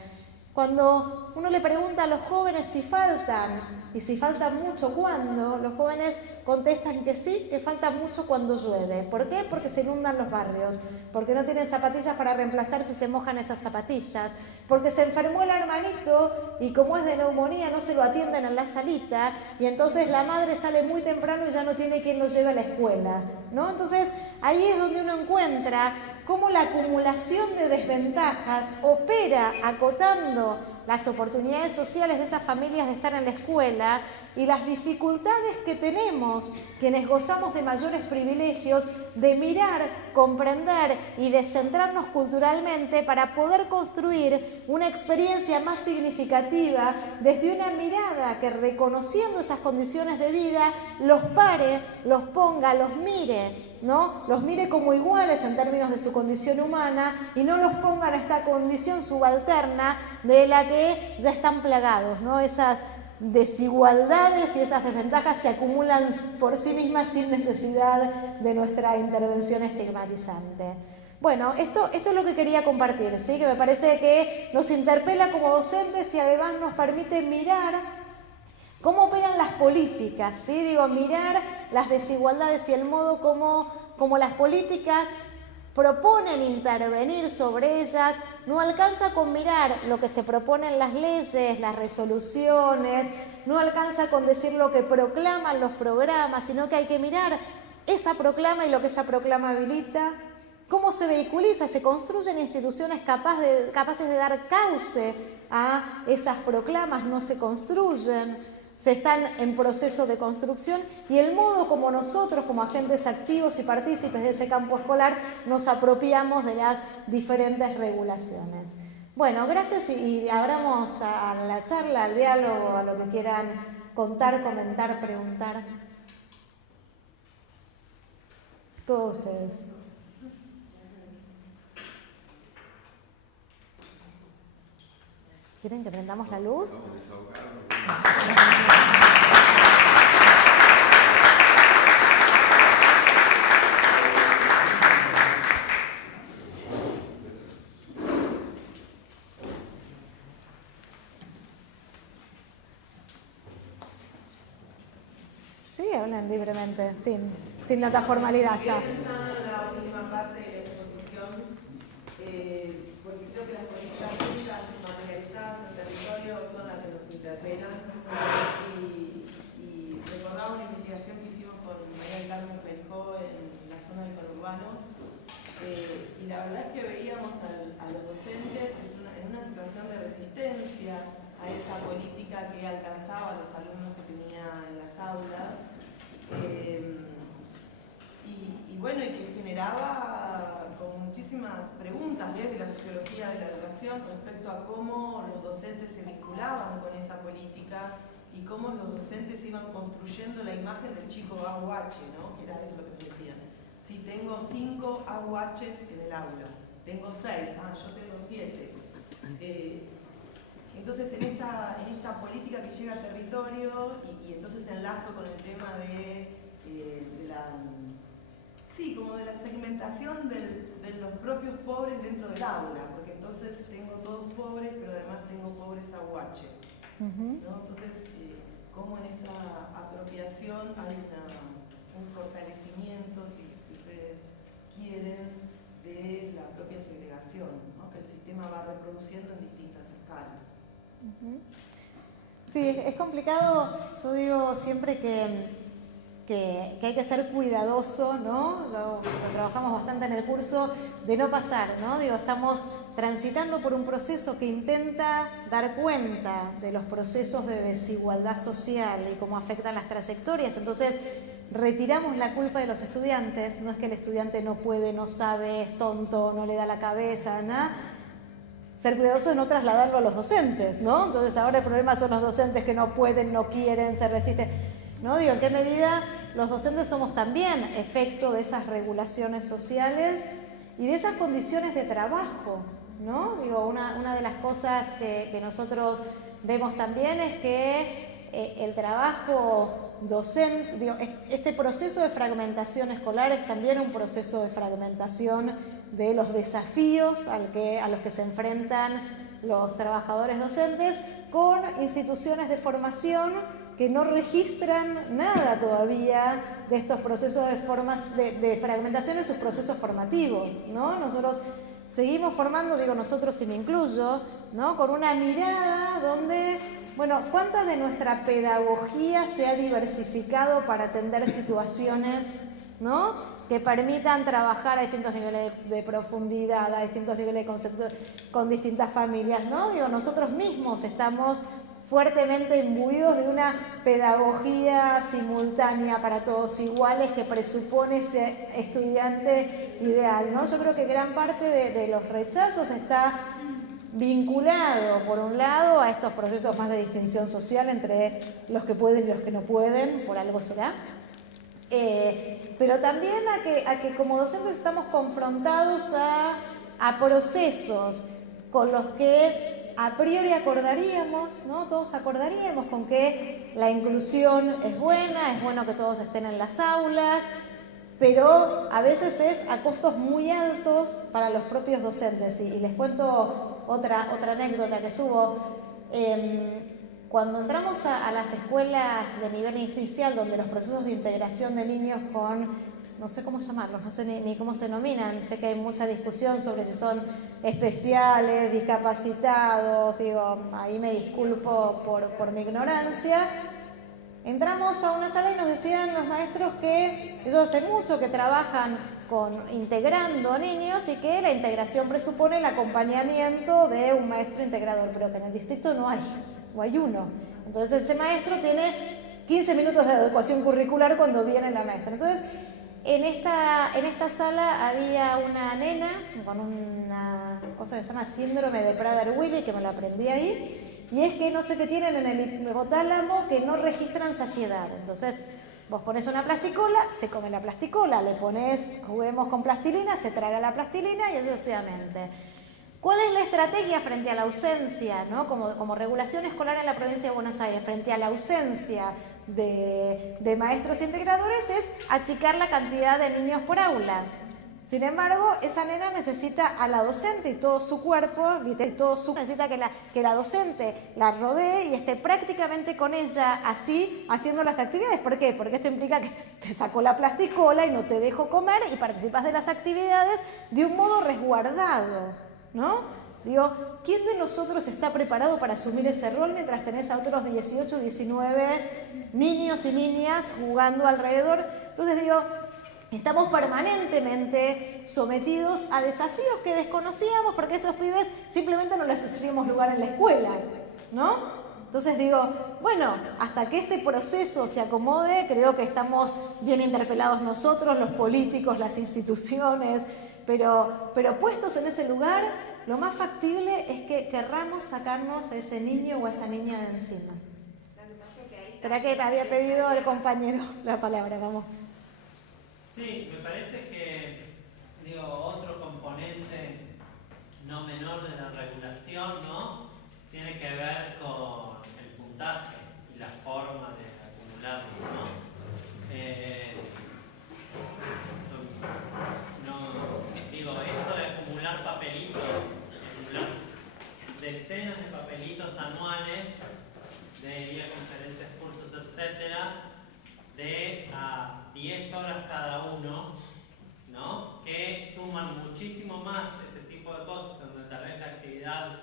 Cuando uno le pregunta a los jóvenes si faltan, y si faltan mucho, ¿cuándo?, los jóvenes contestan que sí, que falta mucho cuando llueve. ¿Por qué? Porque se inundan los barrios, porque no tienen zapatillas para reemplazar si se mojan esas zapatillas, porque se enfermó el hermanito y como es de neumonía no se lo atienden en la salita y entonces la madre sale muy temprano y ya no tiene quien lo lleve a la escuela, ¿no? Entonces ahí es donde uno encuentra cómo la acumulación de desventajas opera acotando las oportunidades sociales de esas familias de estar en la escuela y las dificultades que tenemos quienes gozamos de mayores privilegios de mirar, comprender y descentrarnos culturalmente para poder construir una experiencia más significativa desde una mirada que, reconociendo esas condiciones de vida, los pare, los ponga, los mire, ¿no? Los mire como iguales en términos de su condición humana y no los ponga en esta condición subalterna de la que ya están plagados, ¿no? Esas desigualdades y esas desventajas se acumulan por sí mismas sin necesidad de nuestra intervención estigmatizante. Bueno, esto es lo que quería compartir, ¿sí? Que me parece que nos interpela como docentes y además nos permite mirar cómo operan las políticas, ¿sí? Digo, mirar las desigualdades y el modo como las políticas proponen intervenir sobre ellas. No alcanza con mirar lo que se propone en las leyes, las resoluciones, no alcanza con decir lo que proclaman los programas, sino que hay que mirar esa proclama y lo que esa proclama habilita, cómo se vehiculiza, se construyen instituciones capaces de dar cauce a esas proclamas, no se construyen, se están en proceso de construcción, y el modo como nosotros, como agentes activos y partícipes de ese campo escolar, nos apropiamos de las diferentes regulaciones. Bueno, gracias y abramos a la charla, al diálogo, a lo que quieran contar, comentar, preguntar. Todos ustedes. ¿Quieren que prendamos la luz? Sí, hablan libremente, sin otra formalidad ya. Pensando en la última parte de la exposición, porque creo que las políticas públicas materializadas en territorio son las que nos interpelan, y recordaba una investigación que hicimos con María del Carmen Feijó en la zona del conurbano, y la verdad es que veíamos a los docentes en una situación de resistencia a esa política que alcanzaba a los alumnos que tenía en las aulas, y bueno, y que generaba con muchísimas preguntas desde la sociología de la educación respecto a cómo los docentes se vinculaban con esa política y cómo los docentes iban construyendo la imagen del chico AUH, ¿no? Que era eso lo que me decían. Si tengo 5 AUHs en el aula, tengo 6, yo tengo 7. Entonces en esta política que llega al territorio, y entonces enlazo con el tema de la segmentación de los propios pobres dentro del aula, porque entonces tengo todos pobres, pero además tengo pobres AUH, ¿no? Entonces, cómo en esa apropiación hay un fortalecimiento, si ustedes quieren, de la propia segregación, ¿no? Que el sistema va reproduciendo en distintas escalas. Sí, es complicado. Yo digo siempre que hay que ser cuidadoso, ¿no? Lo trabajamos bastante en el curso, de no pasar, ¿no? Digo, estamos transitando por un proceso que intenta dar cuenta de los procesos de desigualdad social y cómo afectan las trayectorias. Entonces, retiramos la culpa de los estudiantes. No es que el estudiante no puede, no sabe, es tonto, no le da la cabeza, nada. Ser cuidadoso de no trasladarlo a los docentes, ¿no? Entonces ahora el problema son los docentes que no pueden, no quieren, se resisten, ¿no? Digo, ¿en qué medida los docentes somos también efecto de esas regulaciones sociales y de esas condiciones de trabajo, ¿no? Digo, una de las cosas que nosotros vemos también es que el trabajo docente, digo, este proceso de fragmentación escolar es también un proceso de fragmentación de los desafíos a los que se enfrentan los trabajadores docentes con instituciones de formación que no registran nada todavía de estos procesos de fragmentación en sus procesos formativos, ¿no? Nosotros seguimos formando, digo nosotros y me incluyo, ¿no? Con una mirada donde, bueno, ¿cuánta de nuestra pedagogía se ha diversificado para atender situaciones, ¿no?, que permitan trabajar a distintos niveles de profundidad, a distintos niveles de concepto, con distintas familias, ¿no? Digo, nosotros mismos estamos fuertemente imbuidos de una pedagogía simultánea para todos iguales que presupone ese estudiante ideal, ¿no? Yo creo que gran parte de los rechazos está vinculado, por un lado, a estos procesos más de distinción social entre los que pueden y los que no pueden, por algo será. Pero también a que como docentes estamos confrontados a procesos con los que a priori acordaríamos, ¿no? Todos acordaríamos con que la inclusión es bueno que todos estén en las aulas, pero a veces es a costos muy altos para los propios docentes. Y les cuento otra anécdota que subo. Cuando entramos a las escuelas de nivel inicial, donde los procesos de integración de niños con, no sé cómo llamarlos, no sé ni cómo se denominan, sé que hay mucha discusión sobre si son especiales, discapacitados, digo, ahí me disculpo por mi ignorancia. Entramos a una sala y nos decían los maestros que ellos hace mucho que trabajan integrando niños y que la integración presupone el acompañamiento de un maestro integrador, pero que en el distrito no hay, o hay uno. Entonces ese maestro tiene 15 minutos de adecuación curricular cuando viene la maestra. Entonces, en esta sala había una nena con una cosa que se llama síndrome de Prader-Willi, que me lo aprendí ahí, y es que no sé qué tienen en el hipotálamo que no registran saciedad. Entonces, vos pones una plasticola, se come la plasticola, le pones, juguemos con plastilina, se traga la plastilina y así sucesivamente. ¿Cuál es la estrategia frente a la ausencia, ¿no? Como regulación escolar en la provincia de Buenos Aires, frente a la ausencia de maestros integradores, es achicar la cantidad de niños por aula? Sin embargo, esa nena necesita a la docente y todo su cuerpo, necesita que la docente la rodee y esté prácticamente con ella así haciendo las actividades. ¿Por qué? Porque esto implica que te sacó la plasticola y no te dejo comer y participas de las actividades de un modo resguardado, ¿no? Digo, ¿quién de nosotros está preparado para asumir ese rol mientras tenés a otros 18, 19 niños y niñas jugando alrededor? Entonces digo, estamos permanentemente sometidos a desafíos que desconocíamos porque esos pibes simplemente no les hacíamos lugar en la escuela, ¿no? Entonces digo, bueno, hasta que este proceso se acomode, creo que estamos bien interpelados nosotros, los políticos, las instituciones, pero puestos en ese lugar, lo más factible es que querramos sacarnos a ese niño o a esa niña de encima. Espera que me había pedido el compañero la palabra, vamos. Sí, me parece que, otro componente no menor de la regulación, ¿no? Tiene que ver con el puntaje y la forma de acumularlo, ¿no? Esto de acumular papelitos, acumular decenas de papelitos anuales de ir a conferencias, cursos, etcétera, de a 10 horas cada uno, ¿no? Que suman muchísimo más ese tipo de cosas, donde tal vez la actividad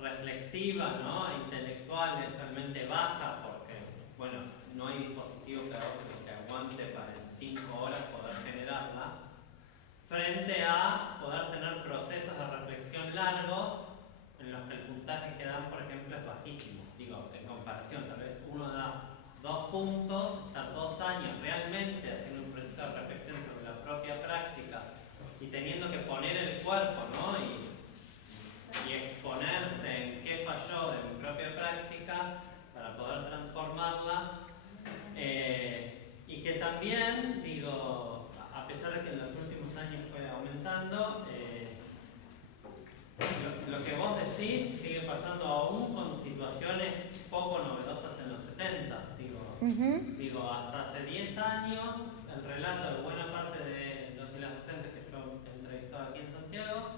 reflexiva, ¿no? E intelectual es realmente baja, porque, bueno, no hay dispositivo pedagógico que aguante para en 5 horas poder generarla, frente a poder tener procesos de reflexión largos en los que el puntaje que dan, por ejemplo, es bajísimo. En comparación, tal vez uno da 2 puntos, está 2 años realmente haciendo un proceso de reflexión sobre la propia práctica y teniendo que poner el cuerpo, ¿no? y exponerse en qué falló de mi propia práctica para poder transformarla. Y que también, a pesar de que en los últimos años fue aumentando, lo que vos decís sigue pasando aún con situaciones poco novedosas en los 70s. Hasta hace 10 años, el relato de buena parte de los y las docentes que yo he entrevistado aquí en Santiago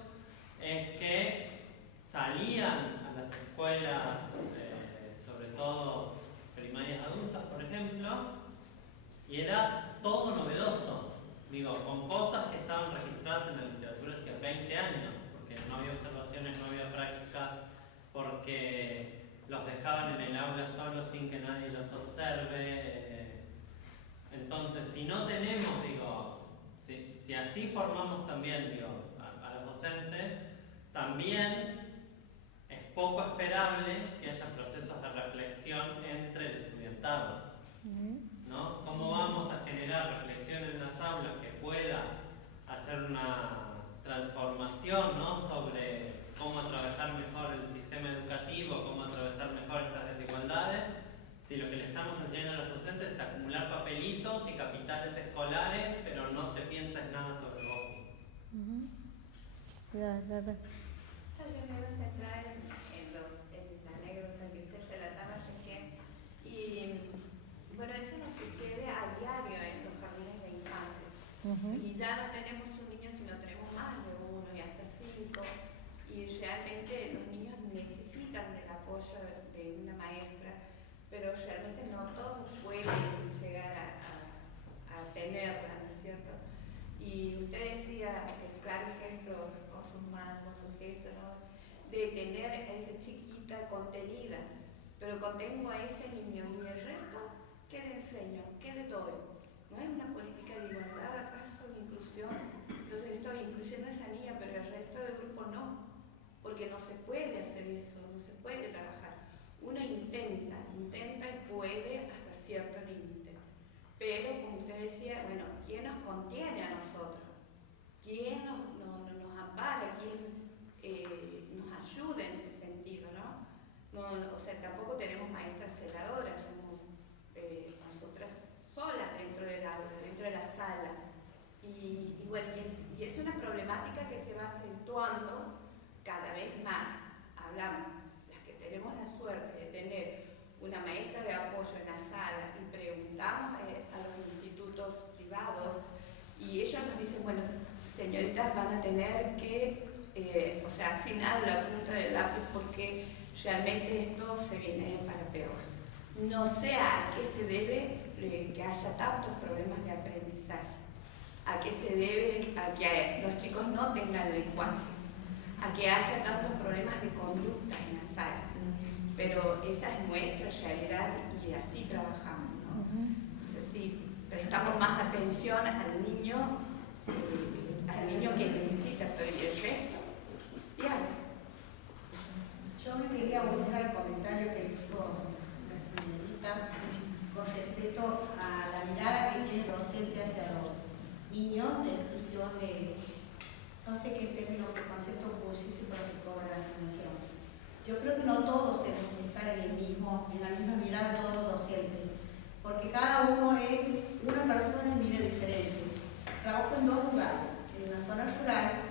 es que salían a las escuelas, sobre todo primarias adultas, por ejemplo, y era todo novedoso. Con cosas que estaban registradas en la literatura hace 20 años, porque no había observaciones, no había prácticas, porque los dejaban en el aula solos sin que nadie los observe. Entonces, si no tenemos, si así formamos también, a los docentes, también es poco esperable que haya procesos de reflexión entre el estudiantado, ¿no? ¿Cómo vamos a generar reflexión en las aulas que pueda hacer una transformación, ¿no? Sobre cómo atravesar mejor el sistema educativo, cómo atravesar mejor estas desigualdades, si lo que le estamos enseñando a los docentes es acumular papelitos y capitales escolares, pero no te piensas nada sobre vos? Yo me voy a centrar en los Y ya no tenemos un niño, sino tenemos más de uno y hasta 5. Y realmente los niños necesitan del apoyo de una maestra, pero realmente no todos pueden llegar a tenerla, ¿no es cierto? Y usted decía, el claro ejemplo con sus manos, con sus gestos, ¿no? De tener a esa chiquita contenida, pero contengo a ese niño y el resto, ¿qué le enseño? ¿Qué le doy? ¿No es una política de igualdad, acaso, de inclusión? Entonces estoy incluyendo a esa niña, pero el resto del grupo no, porque no se puede hacer eso, no se puede trabajar. Uno intenta y puede hasta cierto límite, pero como usted decía, bueno, ¿quién nos contiene a nosotros? ¿Quién nos ampara? ¿Quién nos ayuda en ese sentido, ¿no? O sea, tampoco tenemos maestras celadoras, somos nosotras solas dentro del aula, dentro de la sala. Y bueno, y es una problemática que se va acentuando cada vez más. Hablamos, las que tenemos la suerte de tener una maestra de apoyo en la sala y preguntamos a los institutos privados y ellos nos dicen, bueno, señoritas van a tener que, afinar la punta del lápiz porque realmente esto se viene para peor. No sé a qué se debe que haya tantos problemas de aprendizaje, a qué se debe a que los chicos no tengan lenguaje, a que haya tantos problemas de conducta en la sala. Pero esa es nuestra realidad y así trabajamos, ¿no? Entonces sí, prestamos más atención al niño que necesita, pero ¿y el resto? Bien. Yo me quería unir al comentario que hizo la señorita con respecto a la mirada que tiene el docente hacia los niños de exclusión de, no sé qué término, qué concepto pusiste para que cobra la asignación. Yo creo que no todos tenemos que estar en la misma mirada todos los docentes, porque cada uno es una persona y mira diferente. Trabajo en 2 lugares, en una zona rural,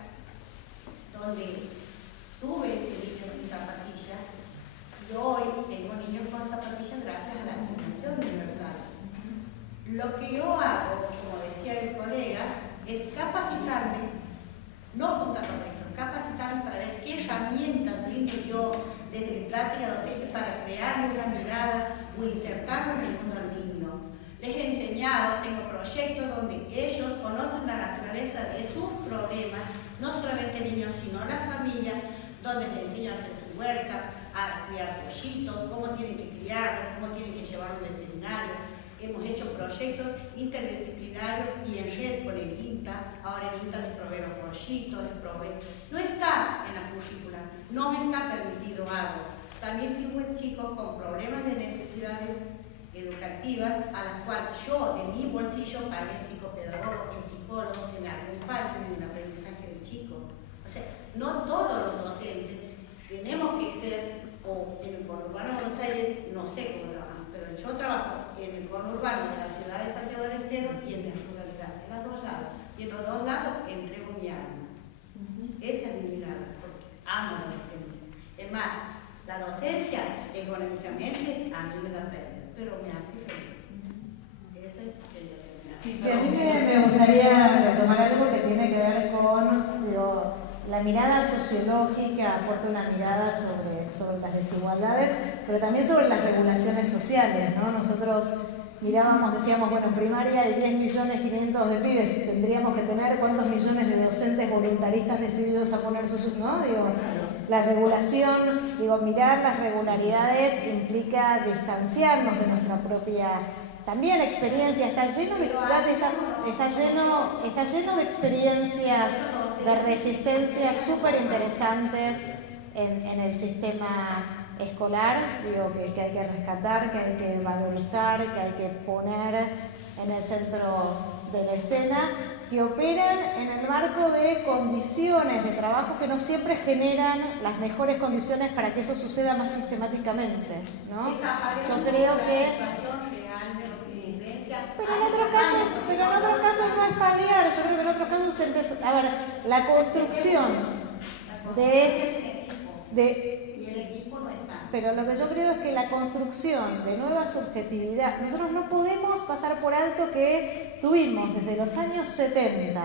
donde tuve ese niño sin zapatillas, y hoy tengo niños con zapatillas gracias a la asignación universal. Lo que yo hago, como decía el colega, es capacitarme, no juntar los restos, capacitarme para ver qué herramientas brindo yo desde mi práctica docente para crear una mirada o insertarlo en el mundo del niño. Les he enseñado, tengo proyectos donde ellos conocen la naturaleza de sus problemas, no solamente niños, sino la familia, donde les enseño a hacer su huerta, a criar pollitos, cómo tienen que criarlos, cómo tienen que llevar un veterinario. Hemos hecho proyectos interdisciplinarios y en red con el INTA. Ahora el INTA les provee los pollitos, les provee. No está en la currícula, no me está permitido algo. También tengo chicos con problemas de necesidades educativas a las cuales yo de mi bolsillo pagué el psicopedagogo, el psicólogo que me acompañe en el aprendizaje del chico. O sea, no todos los docentes tenemos que ser, o en el conurbano de Buenos Aires, no sé cómo trabajamos, pero yo trabajo en el conurbano de la ciudad de Santiago del Estero y en la ruralidad, en los 2 lados. Y en los 2 lados entrego mi alma. Esa es mi mirada, porque amo la docencia. Es más, la docencia económicamente a mí me da peso, pero me hace feliz. Eso es el Sí, a mí me gustaría retomar algo que tiene que ver con la mirada sociológica, aporta una mirada sobre las desigualdades, pero también sobre las regulaciones sociales, ¿no? Nosotros mirábamos, decíamos, bueno, en primaria hay 10.500.000 de pibes, tendríamos que tener cuántos millones de docentes voluntaristas decididos a poner sus, ¿no? La regulación, mirar las regularidades implica distanciarnos de nuestra propia también experiencia, está lleno de experiencias de resistencia súper interesantes en el sistema escolar, que hay que rescatar, que hay que valorizar, que hay que poner en el centro de la escena, que operan en el marco de condiciones de trabajo que no siempre generan las mejores condiciones para que eso suceda más sistemáticamente, ¿no? Yo creo que pero en otros casos no es paliar, yo creo que en otros casos es la construcción y el equipo no está. pero lo que yo creo es que la construcción de nueva subjetividad, nosotros no podemos pasar por alto que tuvimos desde los años 70,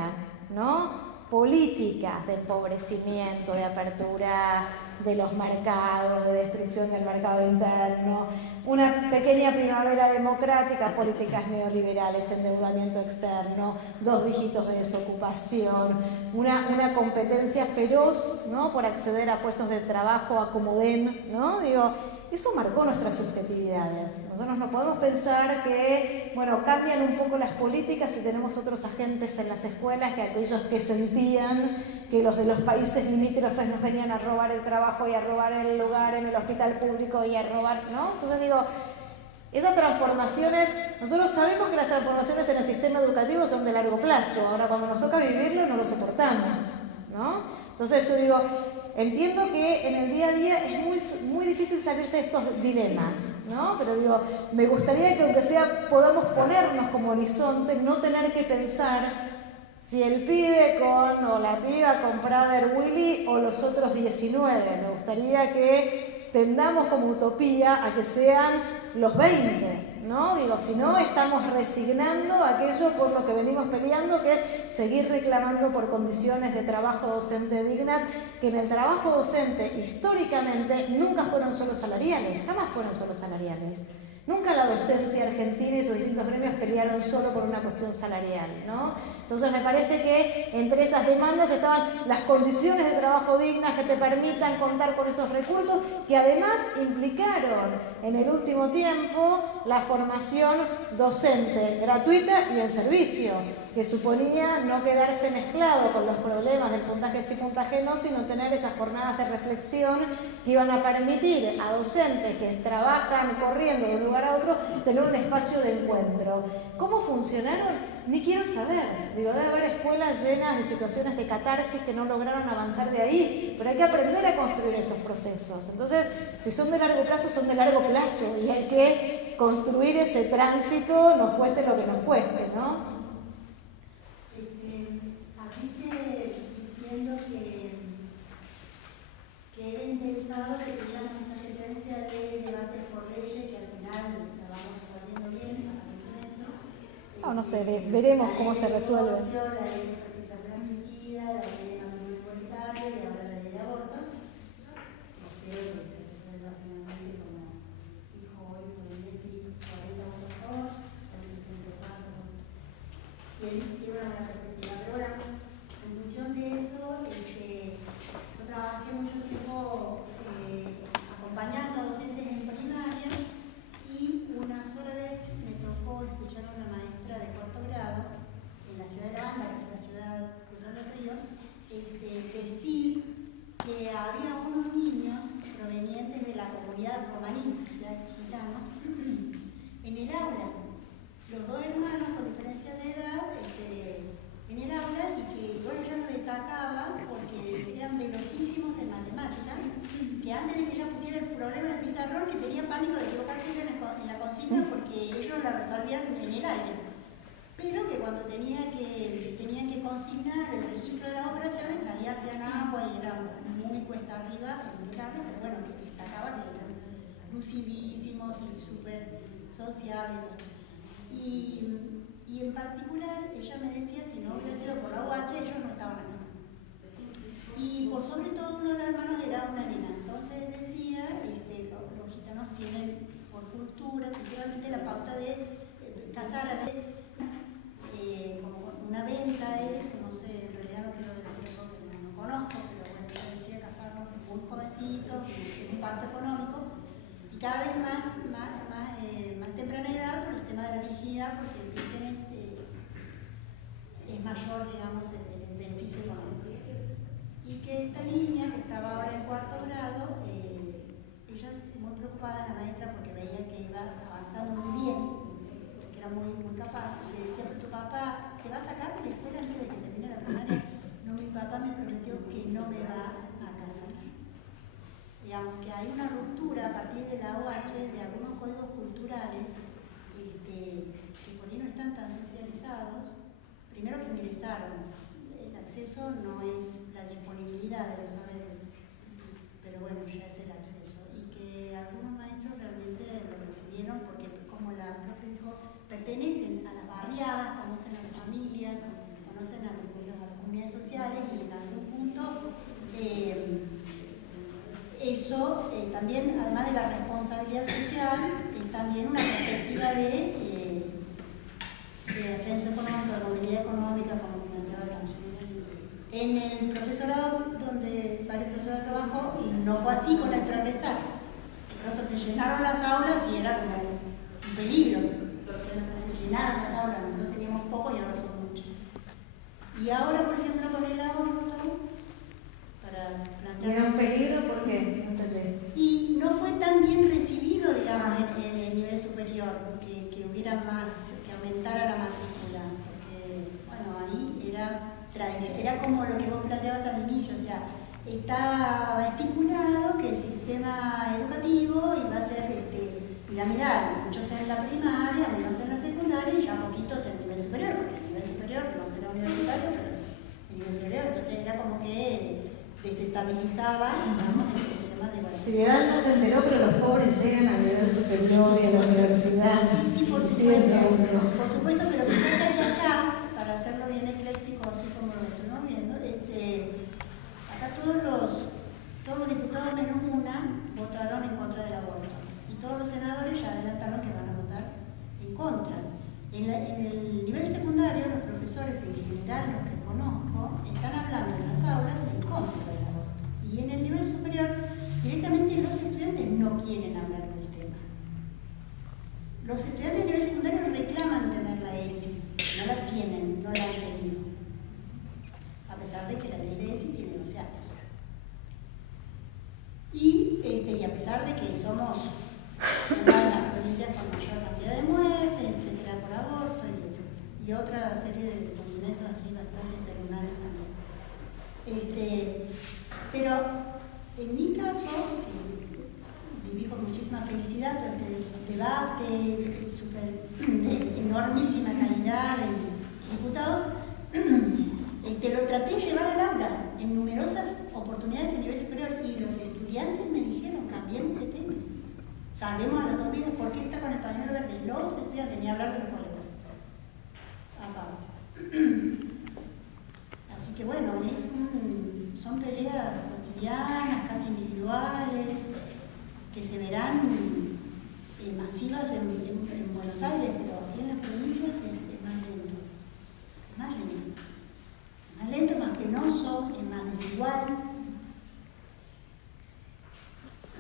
¿no?, políticas de empobrecimiento, de apertura de los mercados, de destrucción del mercado interno, una pequeña primavera democrática, políticas neoliberales, endeudamiento externo, 2 dígitos de desocupación, una competencia feroz, ¿no?, por acceder a puestos de trabajo a como den, ¿no? Digo, eso marcó nuestras subjetividades. Nosotros no podemos pensar que, bueno, cambian un poco las políticas y tenemos otros agentes en las escuelas que aquellos que sentían que los de los países limítrofes nos venían a robar el trabajo y a robar el lugar en el hospital público y a robar, ¿no? Entonces digo, esas transformaciones, nosotros sabemos que las transformaciones en el sistema educativo son de largo plazo, ahora cuando nos toca vivirlo no lo soportamos, ¿no? Entonces yo digo, entiendo que en el día a día es muy difícil salirse de estos dilemas, ¿no? Pero digo, me gustaría que aunque sea podamos ponernos como horizonte, no tener que pensar si el pibe o la piba con Prader Willy o los otros 19. Me gustaría que tendamos como utopía a que sean los 20, ¿no? Digo, si no, estamos resignando aquello por lo que venimos peleando, que es seguir reclamando por condiciones de trabajo docente dignas, que en el trabajo docente históricamente nunca fueron solo salariales, jamás fueron solo salariales. Nunca la docencia argentina y sus distintos gremios pelearon solo por una cuestión salarial, ¿no? Entonces me parece que entre esas demandas estaban las condiciones de trabajo dignas que te permitan contar con esos recursos, que además implicaron en el último tiempo la formación docente gratuita y en servicio, que suponía no quedarse mezclado con los problemas del puntaje sí, puntaje no, sino tener esas jornadas de reflexión que iban a permitir a docentes que trabajan corriendo de un lugar a otro tener un espacio de encuentro. ¿Cómo funcionaron? Ni quiero saber. Digo, debe haber escuelas llenas de situaciones de catarsis que no lograron avanzar de ahí, pero hay que aprender a construir esos procesos. Entonces, si son de largo plazo, son de largo plazo y hay que construir ese tránsito, nos cueste lo que nos cueste, ¿no? Diciendo que era impensado que tuviéramos esta sentencia de debate por leyes que al final la vamos resolviendo bien, aparentemente. No sé, veremos cómo se resuelve. La ley de fertilización asistida, la ley de matrimonio igualitario y ahora la ley de aborto. Espero que se resuelva finalmente como dijo hoy Toletti, 40 votos a favor, son 64. Tiene una buena perspectiva, pero bueno, en función de eso, yo trabajé mucho tiempo acompañando a docentes en primaria y una sola vez me tocó escuchar a una maestra de 4º grado en la ciudad de La Banda, que es la ciudad cruzando el río, decir que había unos niños provenientes de la comunidad romaní, o sea, gitanos, en el aula. Los 2 hermanos con diferencia de edad en el aula y que bueno, ella lo destacaba porque eran velocísimos en matemática, que antes de que ella pusiera el problema en el pizarrón, que tenía pánico de equivocarse en la consigna porque ellos la resolvían en el aire. Pero que cuando tenían que consignar el registro de las operaciones, ahí hacían agua y era muy cuesta arriba explicarlo, pero bueno, que destacaba que eran lucidísimos y súper sociables. Y en particular, ella me decía, si no hubiera sido por la UH, ellos no estaban acá. Y por sobre todo uno de los hermanos era una nena. Entonces decía, los gitanos tienen por culturalmente la pauta de casar a la como una venta es, no sé, en realidad no quiero decir porque no conozco, pero bueno, ella decía casarnos muy jovencitos, un pacto económico, y cada vez más temprana edad por el tema de la virginidad, porque el virgen es mayor, digamos, el beneficio económico. Y que esta niña, que estaba ahora en 4º grado, ella muy preocupada, la maestra, porque veía que iba avanzando muy bien, que era muy capaz, y le decía, pero tu papá te va a sacar de la escuela antes de que termine la primaria. No, mi papá me prometió que no me va a casar. Digamos que hay una ruptura a partir de la OH de algunos códigos culturales que por ahí no están tan socializados. Primero que ingresaron, el acceso no es la disponibilidad de los saberes, pero bueno, ya es el acceso. Y que a sociales y en algún punto eso también, además de la responsabilidad social, es también una perspectiva de ascenso económico, de movilidad económica, como planteaba la en el profesorado, donde varios profesores trabajo, no fue así con el progresar. De pronto se llenaron las aulas y era como un peligro. Se llenaron las aulas, nosotros teníamos poco y ahora son muchos. Y ahora, por ejemplo, con el aborto, para plantear... ¿Era un peligro? ¿Por qué? No entendí. Y no fue tan bien recibido, digamos, en el nivel superior, que hubiera más, que aumentara la matrícula, porque, bueno, ahí era como lo que vos planteabas al inicio, o sea, estaba estipulado que el sistema educativo iba a ser piramidal, muchos en la primaria, menos en la secundaria y ya poquitos en el nivel superior, porque el nivel superior no será universitario, pero es el nivel superior, entonces era como que desestabilizaba, digamos, el tema de igualdad. Fidel no se enteró, pero los pobres llegan al nivel superior y a la universidad. Sí, por supuesto. Por supuesto, pero fíjate que acá, para hacerlo bien ecléctico, así como lo estuvimos viendo, acá todos los diputados menos una votaron en contra del aborto. Y todos los senadores ya adelantaron que van a votar en contra. En el nivel secundario, los profesores en general, los que conozco, están hablando en las aulas en contra del aborto. Y en el nivel superior, directamente los estudiantes no quieren hablar del tema. Los estudiantes del nivel secundario reclaman tener la ESI, no la tienen, no la han tenido. A pesar de que la ley de ESI tiene 12 años. Y a pesar de que somos una de las provincias con mayor cantidad de muertes, etcétera, por aborto, y otra serie de condimentos así bastante terminales también. Pero en mi caso, viví con muchísima felicidad todo este debate de enormísima calidad de diputados, lo traté de llevar al aula en numerosas oportunidades en nivel superior y los estudiantes me dijeron, cambiemos de tema. Salvemos a las dos vidas, ¿por qué está con el pañuelo verde? Los estudiantes, ni hablar de los colegas. Aparte. Así que bueno, son peleas cotidianas, casi individuales, que se verán masivas en Buenos Aires, pero aquí en las provincias es más lento. Es más lento. Más lento, más penoso, es más desigual.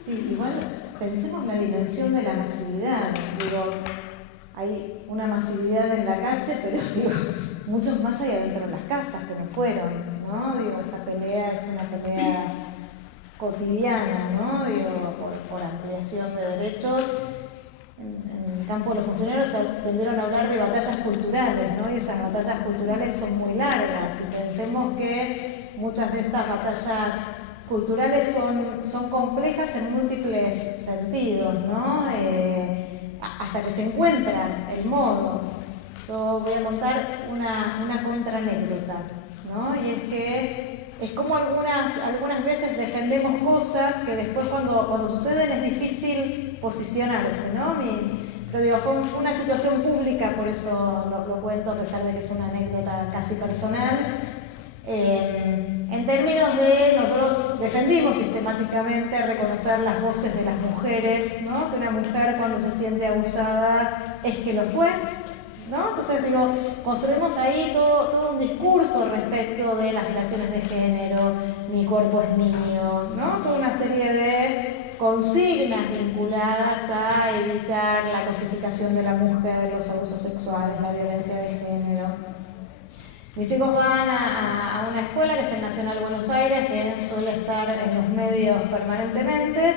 Sí, igual pensemos la dimensión de la masividad. Digo, hay una masividad en la calle, pero digo, muchos más hay adentro de las casas que no fueron, ¿no? Digo, esa pelea es una pelea cotidiana, ¿no? Digo, por ampliación de derechos. En el campo de los funcionarios se tendieron a hablar de batallas culturales, ¿no? Y esas batallas culturales son muy largas. Y pensemos que muchas de estas batallas culturales son complejas en múltiples sentidos, ¿no? Hasta que se encuentran el modo. Yo voy a contar una contraanécdota, ¿no? Y es que es como algunas veces defendemos cosas que después cuando suceden es difícil posicionarse, ¿no? Pero digo, fue una situación pública, por eso lo cuento, a pesar de que es una anécdota casi personal. En términos de, nosotros defendimos sistemáticamente reconocer las voces de las mujeres, ¿no? Que una mujer cuando se siente abusada es que lo fue, ¿no? Entonces digo, construimos ahí todo un discurso respecto de las relaciones de género, mi cuerpo es mío, ¿no? Toda una serie de consignas vinculadas a evitar la cosificación de la mujer, los abusos sexuales, la violencia de género. Mis hijos van a una escuela que es el Nacional Buenos Aires, que suele estar en los medios permanentemente.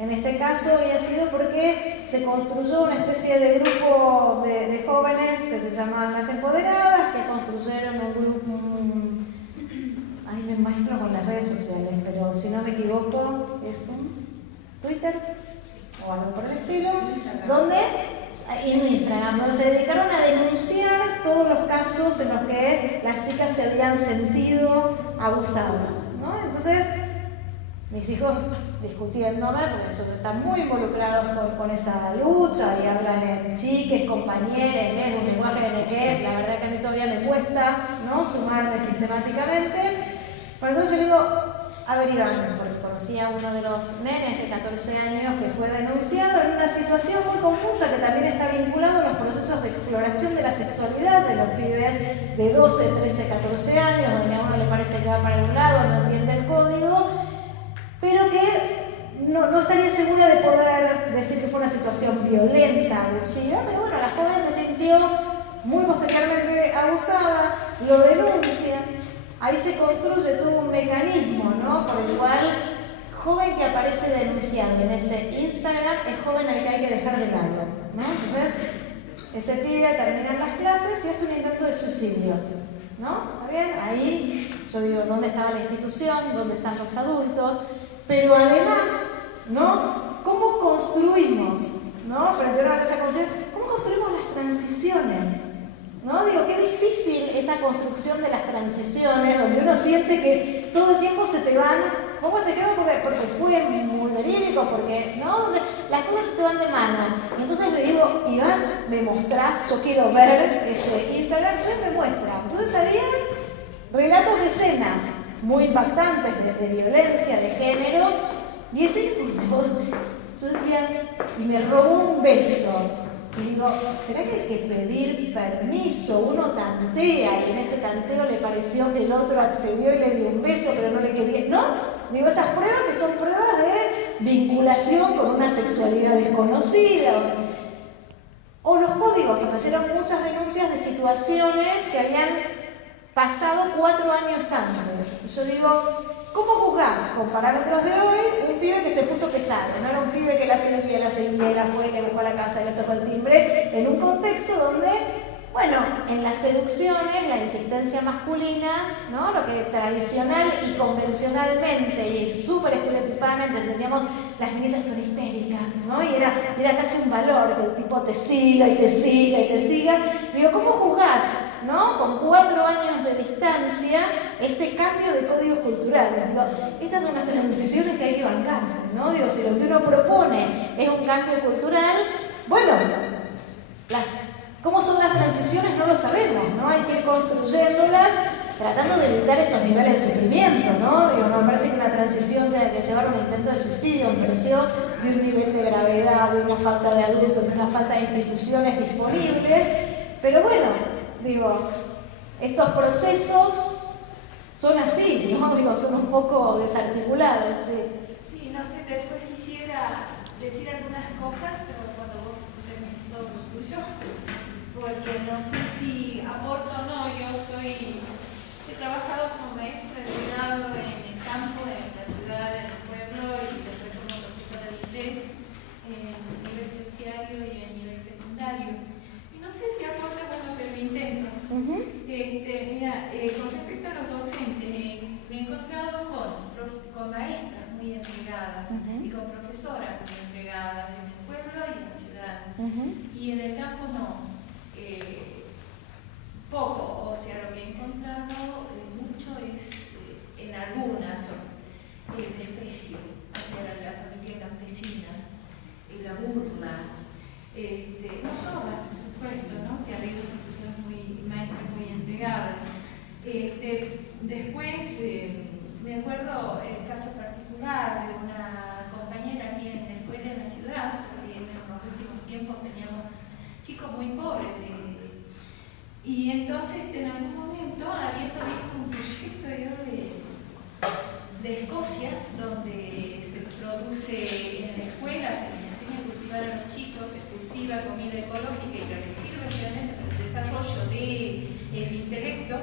En este caso había sido porque se construyó una especie de grupo de jóvenes que se llaman Las Empoderadas, que construyeron un grupo, ahí me imagino con las redes sociales, pero si no me equivoco es un Twitter o algo por el estilo, donde en Instagram, donde se dedicaron a denunciar todos los casos en los que las chicas se habían sentido abusadas, ¿no? Entonces, mis hijos discutiéndome, porque ellos están muy involucrados con esa lucha y hablan en chiques, compañeros, en un lenguaje en el que la verdad que a mí todavía me cuesta, ¿no?, sumarme sistemáticamente. Por entonces yo digo, a ver, Iván, porque conocí a uno de los nenes de 14 años que fue denunciado en una situación muy confusa que también está vinculado a los procesos de exploración de la sexualidad de los pibes de 12, 13, 14 años, donde a uno le parece que va para un lado, no entiende el código, pero que no estaría segura de poder decir que fue una situación violenta, abusiva, pero bueno, la joven se sintió muy posteriormente abusada, lo denuncia. Ahí se construye todo un mecanismo, ¿no?, por el cual joven que aparece denunciando en ese Instagram es joven al que hay que dejar de lado, ¿no? Entonces, ese pibe termina las clases y hace un intento de suicidio, ¿no? ¿Está bien? Ahí yo digo, ¿dónde estaba la institución? ¿Dónde están los adultos? Pero además, ¿no?, ¿cómo construimos, ¿no?, frente a una cosa construida, cómo construimos las transiciones? ¿No? Digo, qué difícil esa construcción de las transiciones, donde uno siente que todo el tiempo se te van, ¿cómo te creo? Porque fue muy verídico, porque, ¿no?, las cosas se te van de mano. Y entonces le digo, Iván, me mostrás, yo quiero ver ese Instagram, entonces me muestra. Entonces había relatos de escenas muy impactantes de violencia, de género, y ese tipo, yo decía, y me robó un beso. Y digo, ¿será que hay que pedir permiso? Uno tantea y en ese tanteo le pareció que el otro accedió y le dio un beso, pero no le quería. ¿No? Digo, esas pruebas que son pruebas de vinculación con una sexualidad desconocida. O los códigos, aparecieron muchas denuncias de situaciones que habían pasado 4 años antes. Y yo digo, ¿cómo juzgás con parámetros de hoy un pibe que se puso pesado? No era un pibe que la seguía, y la fue, le buscó a la casa y le tocó el timbre, en un contexto donde, bueno, en las seducciones, la insistencia masculina, ¿no?, lo que tradicional y convencionalmente y súper estereotipadamente entendíamos, las minitas son histéricas, ¿no? Y era casi un valor que el tipo te siga y te siga y te siga. Digo, ¿cómo juzgás, ¿no?, con 4 años de distancia, este cambio de códigos culturales? Digo, estas son unas transiciones que hay que bancarse, ¿no? Digo, si lo que uno propone es un cambio cultural, bueno, ¿cómo son las transiciones? No lo sabemos, ¿no? Hay que ir construyéndolas, tratando de evitar esos niveles de sufrimiento, ¿no? Digo, no me parece que una transición tenga que llevar a un intento de suicidio, me pareció de un nivel de gravedad, de una falta de adultos, de una falta de instituciones disponibles, pero bueno, digo, estos procesos son así, ¿no? Digo, son un poco desarticulados, sí. Sí, no sé, después quisiera decir algunas cosas, pero cuando vos termines todo lo tuyo, porque no sé si aporto o no, he trabajado como maestra de grado en el campo, en la ciudad, en el pueblo, y después como profesora de inglés en nivel terciario y en nivel secundario. Y no sé si aporta, bueno, pero lo intento. Mira, con respecto a los docentes, me he encontrado con maestras muy entregadas y con profesoras muy entregadas en el pueblo y en la ciudad. Y en el campo no. Poco, o sea, lo que he encontrado mucho es, en algunas, desprecio hacia la familia campesina, la burla, no todas, por supuesto, ¿no?, que ha habido maestras muy entregadas. Después, me acuerdo el caso particular de una compañera aquí en la escuela en la ciudad, porque en los últimos tiempos teníamos chicos muy pobres, y entonces en algún momento, habiendo visto un proyecto de Escocia, donde se produce en la escuela, se les enseña a cultivar a los chicos, se cultiva comida ecológica y lo que sirve realmente para el desarrollo del intelecto,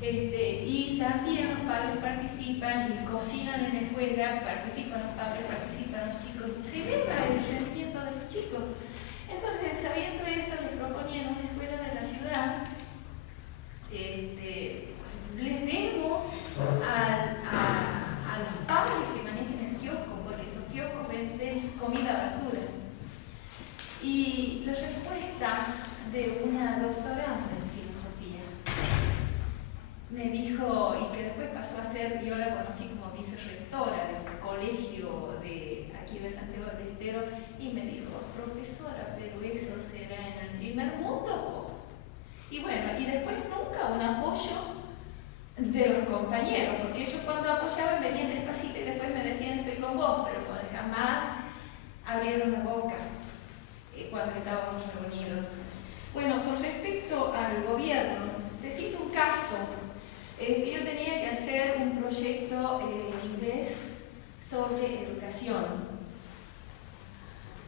y también los padres participan y cocinan en la escuela, participan los padres, participan los chicos, se eleva el rendimiento de los chicos. Entonces, sabiendo eso, les proponían una escuela de la ciudad, les demos a los padres que manejen el kiosco, porque esos kioscos venden comida basura. Y la respuesta de una doctoranda en filosofía me dijo, y que después pasó a ser, yo la conocí como vicerrectora de un colegio de aquí de Santiago del Estero y me dijo, profesora, pero eso será en el primer mundo, ¿no? Y bueno, y después nunca un apoyo de los compañeros, porque ellos cuando apoyaban venían despacito y después me decían estoy con vos, pero jamás abrieron la boca cuando estábamos reunidos. Bueno, con respecto al gobierno, te cito un caso. Yo tenía que hacer un proyecto en inglés sobre educación.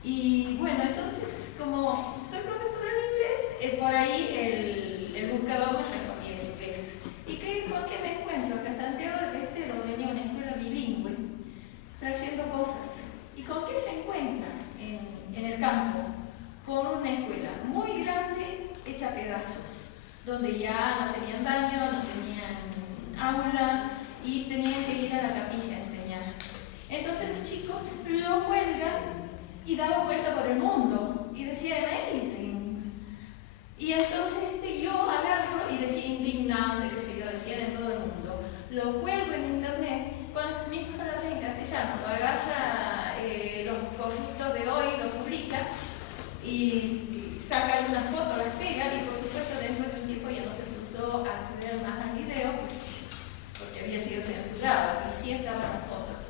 Y bueno, entonces, como soy profesora de inglés, por ahí el buscador me respondía en inglés. ¿Y con qué me encuentro? Que Santiago del Estero venía una escuela bilingüe trayendo cosas. ¿Y con qué se encuentra en el campo? Con una escuela muy grande, hecha a pedazos, donde ya no tenían baño, no tenían aula y tenían que ir a la capilla a enseñar. Entonces los chicos lo cuelgan y daban vuelta por el mundo y decía amazing. Y entonces yo agarro y decía indignante, que se yo, decían en todo el mundo. Lo cuelgo en internet con las mismas palabras en castellano, lo agarra los conjuntos de hoy, lo publica y sacan una foto, las pegan y por supuesto dentro de un tiempo ya no se puso a acceder más al video porque había sido censurado, pero sí estaban las fotos.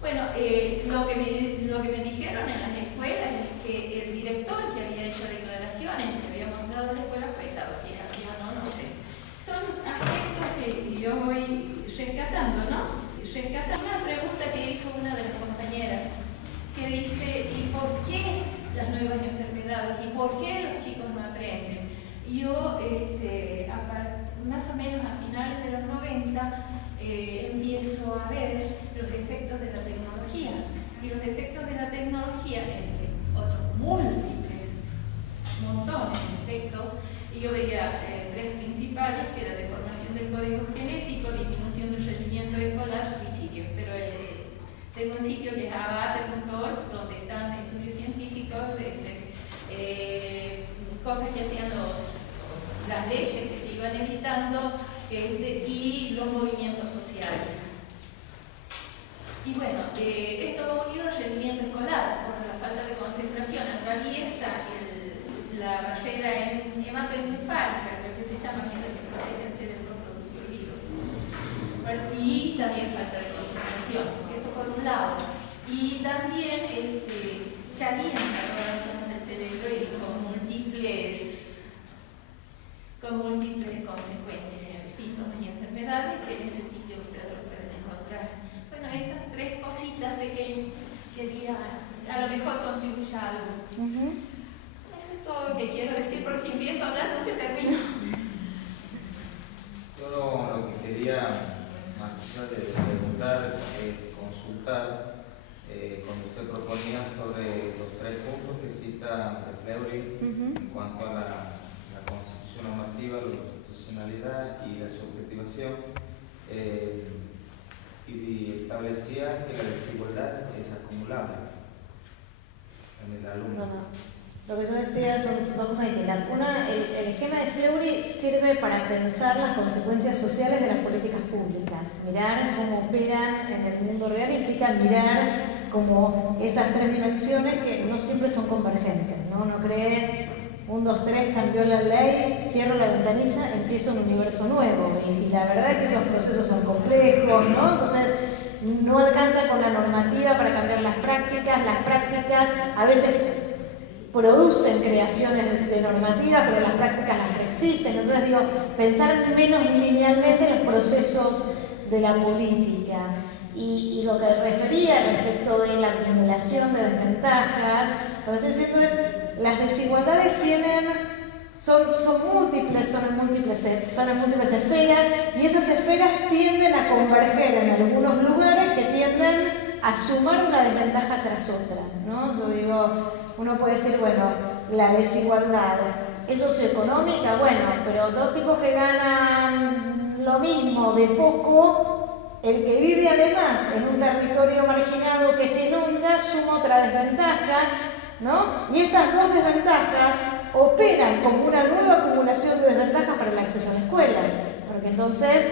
Bueno, lo que me dijeron en las escuelas es que el director que había hecho declaraciones, que había mostrado la escuela, fue echado, si es así o no, no sé. Son aspectos que yo voy rescatando, ¿no? Rescatando una pregunta que hizo una de las compañeras, que dice, ¿y por qué las nuevas enfermedades? ¿Y por qué los chicos no aprenden? Yo, más o menos a finales de los 90, empiezo a ver los efectos de la tecnología. Y los efectos de la tecnología, entre otros múltiples, montones de efectos, y yo veía tres principales, que era deformación del código genético, disminución del rendimiento escolar, suicidios. Pero tengo un sitio que es abate.org, donde están estudios científicos, cosas que hacían las leyes que se iban editando y los movimientos sociales. Y bueno, esto va unido al rendimiento escolar, por la falta de concentración, atraviesa la barrera hematoencefálica, creo que se llama, que es la que protege el cerebro, produce olvidos. Y también falta de concentración, eso por un lado. Y también calienta todas las zonas del cerebro y con múltiples consecuencias, síntomas y enfermedades que en ese sitio ustedes lo pueden encontrar. Bueno, esas tres cositas de que quería, a lo mejor contribuya algo. Eso es todo lo que quiero decir, porque si empiezo a hablar nunca termino. Yo lo que quería, más allá de preguntar, consultar, cuando usted proponía sobre los tres puntos que cita de Fleury en cuanto a la constitución normativa, la constitucionalidad y la subjetivación, y establecía que la desigualdad es acumulable en el alumno. Lo que yo decía son dos cosas distintas. Una, el esquema de Fleury sirve para pensar las consecuencias sociales de las políticas públicas. Mirar cómo operan en el mundo real implica mirar como esas tres dimensiones que no siempre son convergentes, ¿no? Uno cree, 1, 2, 3, cambió la ley, cierro la ventanilla, empieza un universo nuevo. Y la verdad es que esos procesos son complejos, ¿no? Entonces, no alcanza con la normativa para cambiar las prácticas a veces producen creaciones de normativas, pero las prácticas las preexisten. Entonces digo, pensar menos linealmente en los procesos de la política. Y lo que refería respecto de la acumulación de desventajas, lo que estoy diciendo es, las desigualdades son múltiples esferas, y esas esferas tienden a converger en algunos lugares que tienden a sumar una desventaja tras otra, ¿no? Yo digo, uno puede decir, bueno, la desigualdad es socioeconómica, bueno, pero dos tipos que ganan lo mismo de poco, el que vive además en un territorio marginado que se inunda suma otra desventaja, ¿no? Y estas dos desventajas operan como una nueva acumulación de desventajas para el acceso a la escuela, porque entonces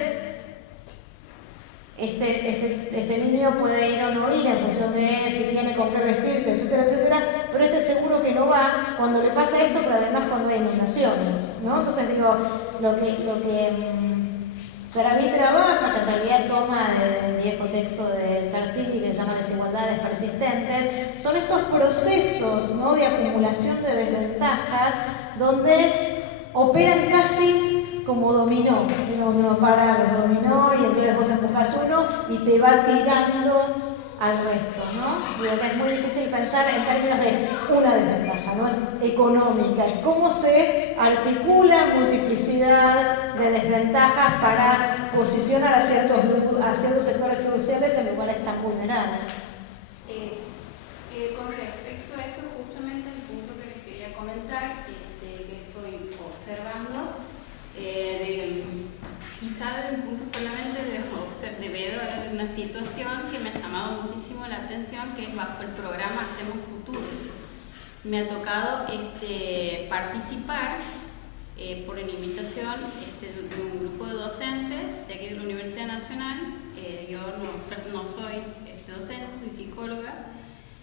este niño puede ir o no ir en función de si tiene con qué vestirse, etcétera, etcétera, pero seguro que no va cuando le pasa esto, pero además cuando hay inundaciones, ¿no? Entonces digo, lo que Sarabí trabaja, que en realidad toma del viejo texto de Charles Tilly que se llama Desigualdades Persistentes, son estos procesos, ¿no?, de acumulación de desventajas donde operan casi como dominó, donde uno para los dominó y entonces vos empujas uno y te va tirando al resto, ¿no? Digo que es muy difícil pensar en términos de una desventaja, no es económica, es cómo se articula multiplicidad de desventajas para posicionar a ciertos sectores sociales en lugares tan vulnerables. Con respecto a eso, justamente el punto que les quería comentar, que estoy observando, quizá desde un punto solamente de ver una situación que me ha llamado muchísimo la atención, que es bajo el programa Hacemos Futuro. Me ha tocado participar por una invitación de un grupo de docentes de aquí de la Universidad Nacional. Yo no soy docente, soy psicóloga,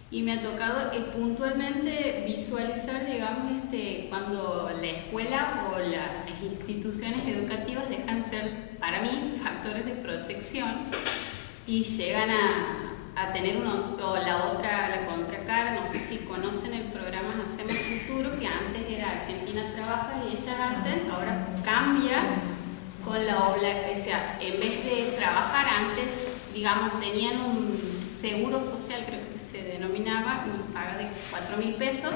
y me ha tocado puntualmente visualizar, digamos, cuando la escuela o las instituciones educativas dejan ser, para mí, factores de protección y llegan a tener la contracara. No sé si conocen el programa Hacemos Futuro, que antes era Argentina Trabaja y Ellas Hacen, ahora cambia con o sea, en vez de trabajar antes, digamos, tenían un seguro social, creo que se denominaba, una paga de 4.000 pesos,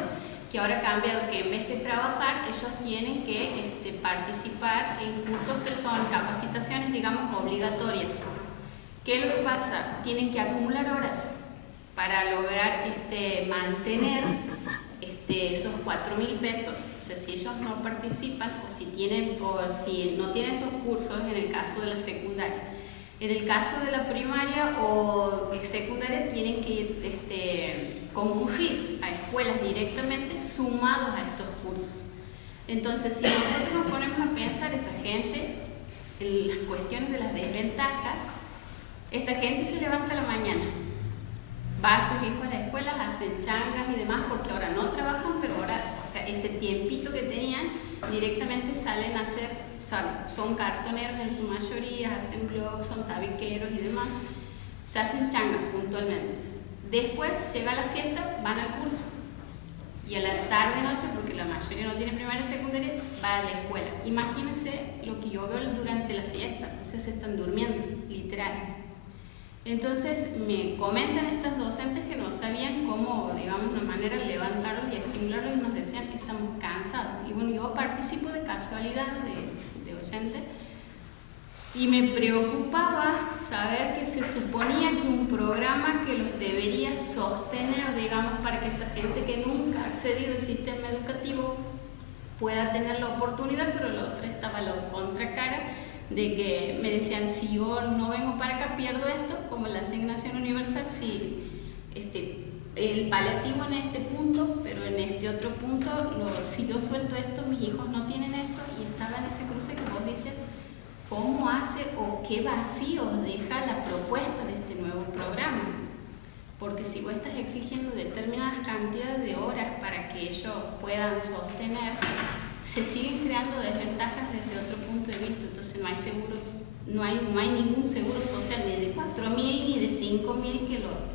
que ahora cambia, que en vez de trabajar, ellos tienen que participar en cursos que son capacitaciones, digamos, obligatorias. ¿Qué es lo que pasa? Tienen que acumular horas para lograr mantener esos 4.000 pesos. O sea, si ellos no participan o si no tienen esos cursos, en el caso de la secundaria. En el caso de la primaria o secundaria tienen que concurrir a escuelas directamente sumados a estos cursos. Entonces, si nosotros nos ponemos a pensar esa gente en las cuestiones de las desventajas, esta gente se levanta a la mañana, va a sus hijos a la escuela, hacen changas y demás, porque ahora no trabajan, pero ahora, o sea, ese tiempito que tenían, directamente salen a hacer, son cartoneros en su mayoría, hacen blogs, son tabiqueros y demás, se hacen changas puntualmente. Después llega la siesta, van al curso, y a la tarde-noche, porque la mayoría no tiene primaria y secundaria, va a la escuela. Imagínense lo que yo veo durante la siesta, o sea, se están durmiendo, literal. Entonces me comentan estas docentes que no sabían cómo, digamos, una manera de levantarlos y estimularlos, y nos decían que estamos cansados. Y bueno, yo participo de casualidad de docente y me preocupaba saber que se suponía que un programa que los debería sostener, digamos, para que esta gente que nunca ha accedido al sistema educativo pueda tener la oportunidad, pero la otra estaba la contracara, de que me decían, si yo no vengo para acá pierdo esto, como la asignación universal, si el paliativo en este punto, pero en este otro punto, si yo suelto esto, mis hijos no tienen esto, y estaba en ese cruce que vos dices, ¿cómo hace o qué vacíos deja la propuesta de este nuevo programa? Porque si vos estás exigiendo determinadas cantidades de horas para que ellos puedan sostener, se siguen creando desventajas desde otro punto de vista. Entonces no hay seguros, no hay ningún seguro social ni de 4.000 ni de 5.000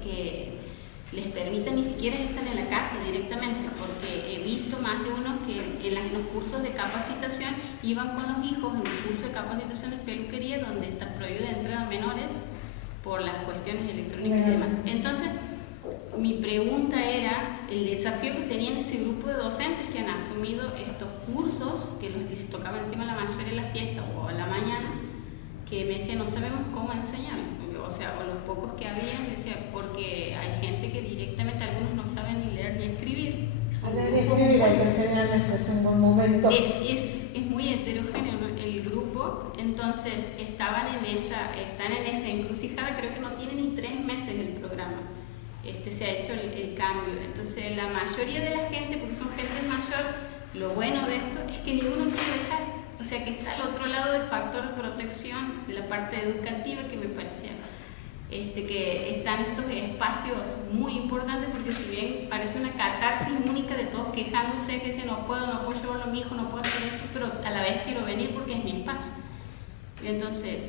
que les permita ni siquiera estar en la casa directamente, porque he visto más de unos que en los cursos de capacitación iban con los hijos en el curso de capacitación de peluquería, donde está prohibido la entrada a menores por las cuestiones electrónicas y demás. Entonces, mi pregunta era el desafío que tenían ese grupo de docentes que han asumido estos cursos, que les tocaba encima la mayoría de la siesta o a la mañana, que me decían, no sabemos cómo enseñar, o sea, o los pocos que habían, decía, porque hay gente que directamente, algunos no saben ni leer ni escribir. Es un buen momento. Es muy heterogéneo, ¿no?, el grupo. Entonces están en esa encrucijada, creo que no tiene ni 3 meses el programa. Se ha hecho el cambio. Entonces la mayoría de la gente, porque son gente mayor, lo bueno de esto es que ninguno quiere dejar. o sea que está al otro lado del factor de protección de la parte educativa, que me parecía que están estos espacios muy importantes, porque si bien parece una catarsis única de todos quejándose, que dicen no puedo llevarlo a mi hijo, no puedo hacer esto, pero a la vez quiero venir porque es mi espacio. Entonces,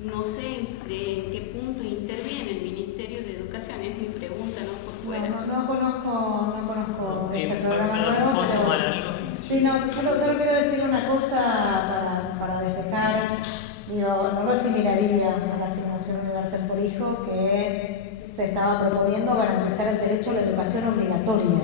no sé en qué punto interviene el Ministerio de Educación, es mi pregunta, ¿no? Por fuera. No conozco ese programa Perdón, nuevo. ¿puedo Pero... sumar algo? Sí, no, solo quiero decir una cosa para despejar. Digo, no lo asimilaría a la asignación universal por hijo, que se estaba proponiendo garantizar el derecho a la educación obligatoria,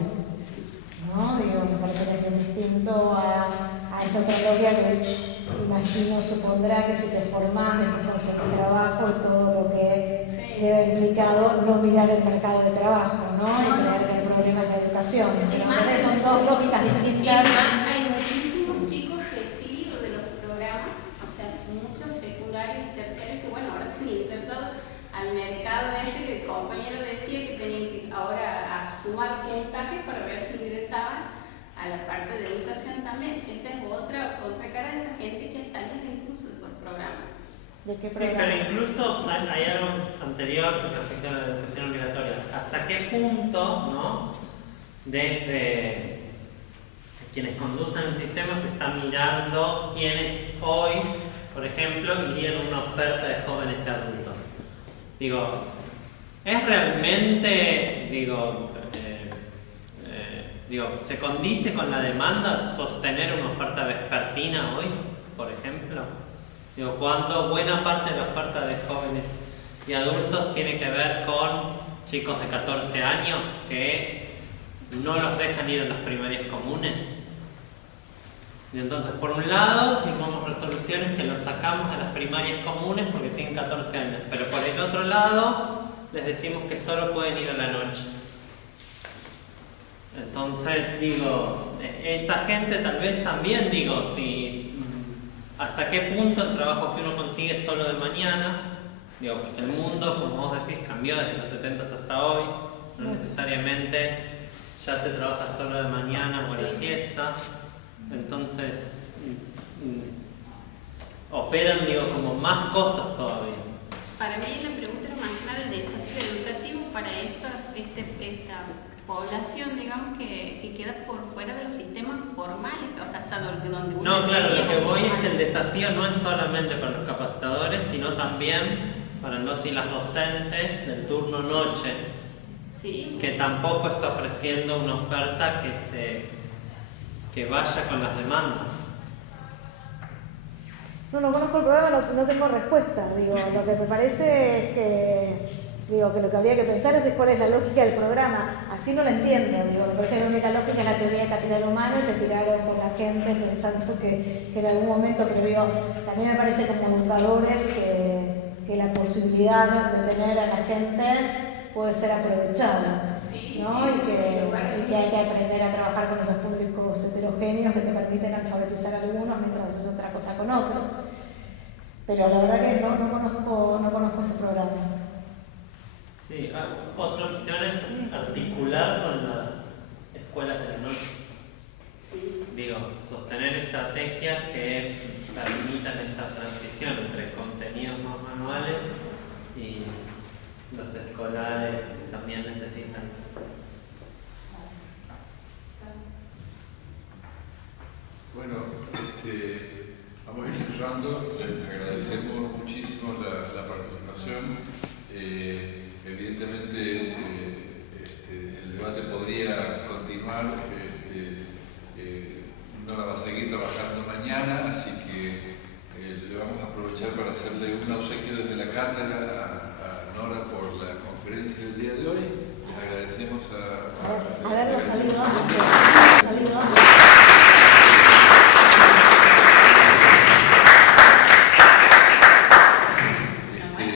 ¿no? Digo, me parece que es bien distinto a esta otra lógica que imagino supondrá que si te formás, después conseguís trabajo y todo lo que lleva implicado no mirar el mercado de trabajo, ¿no? Y creer que el problema es la educación. Pero me parece que son dos lógicas distintas. Hay muchísimos chicos recibidos de los programas, o sea, muchos secundarios y terciarios que, bueno, ahora se han insertado al mercado que el compañero decía que tenían que ahora sumar puntajes para ver si ingresaban a la parte de educación también. Esa es otra cara de esta gente que ha salido incluso de esos programas. ¿De qué Sí, programa? pero incluso hay algo anterior respecto a la educación obligatoria. ¿Hasta qué punto, no, desde quienes conducen el sistema se está mirando quiénes hoy, por ejemplo, irían a una oferta de jóvenes y adultos? Digo, ¿es realmente, se condice con la demanda sostener una oferta vespertina hoy, por ejemplo? Digo, cuando buena parte de la oferta de jóvenes y adultos tiene que ver con chicos de 14 años que no los dejan ir a las primarias comunes. Y entonces, por un lado, firmamos resoluciones que los sacamos de las primarias comunes porque tienen 14 años, pero por el otro lado, les decimos que solo pueden ir a la noche. Entonces, esta gente tal vez también, hasta qué punto el trabajo que uno consigue solo de mañana, porque el mundo, como vos decís, cambió desde los 70 hasta hoy, no necesariamente ya se trabaja solo de mañana o a la siesta, entonces operan, como más cosas todavía. Para mí la pregunta era más clara el desafío educativo para esta población, digamos, que queda por fuera de los sistemas formales, o sea, hasta donde uno... No, claro, lo que voy es que el desafío no es solamente para los capacitadores, sino también para los y las docentes del turno noche, sí, que tampoco está ofreciendo una oferta que vaya con las demandas. No conozco el programa, no tengo respuesta. Lo que me parece es que lo que habría que pensar es cuál es la lógica del programa. Así no lo entiendo. Me parece que la única lógica es la teoría de capital humano y te tiraron por la gente pensando que en algún momento, pero también me parece como educadores que la posibilidad de tener a la gente puede ser aprovechada, ¿no? Y que hay que aprender a trabajar con esos públicos heterogéneos que te permiten alfabetizar a algunos mientras haces otra cosa con otros. Pero la verdad que no conozco ese programa. Sí, otra opción es articular con las escuelas de la noche. sí. Sostener estrategias que permitan esta transición entre contenidos más manuales y los escolares que también necesitan. Bueno, vamos a ir cerrando. Les agradecemos muchísimo la participación. Evidentemente el debate podría continuar, Nora va a seguir trabajando mañana, así que le vamos a aprovechar para hacerle un obsequio desde la cátedra a Nora por la conferencia del día de hoy. Les agradecemos haberlo salido antes.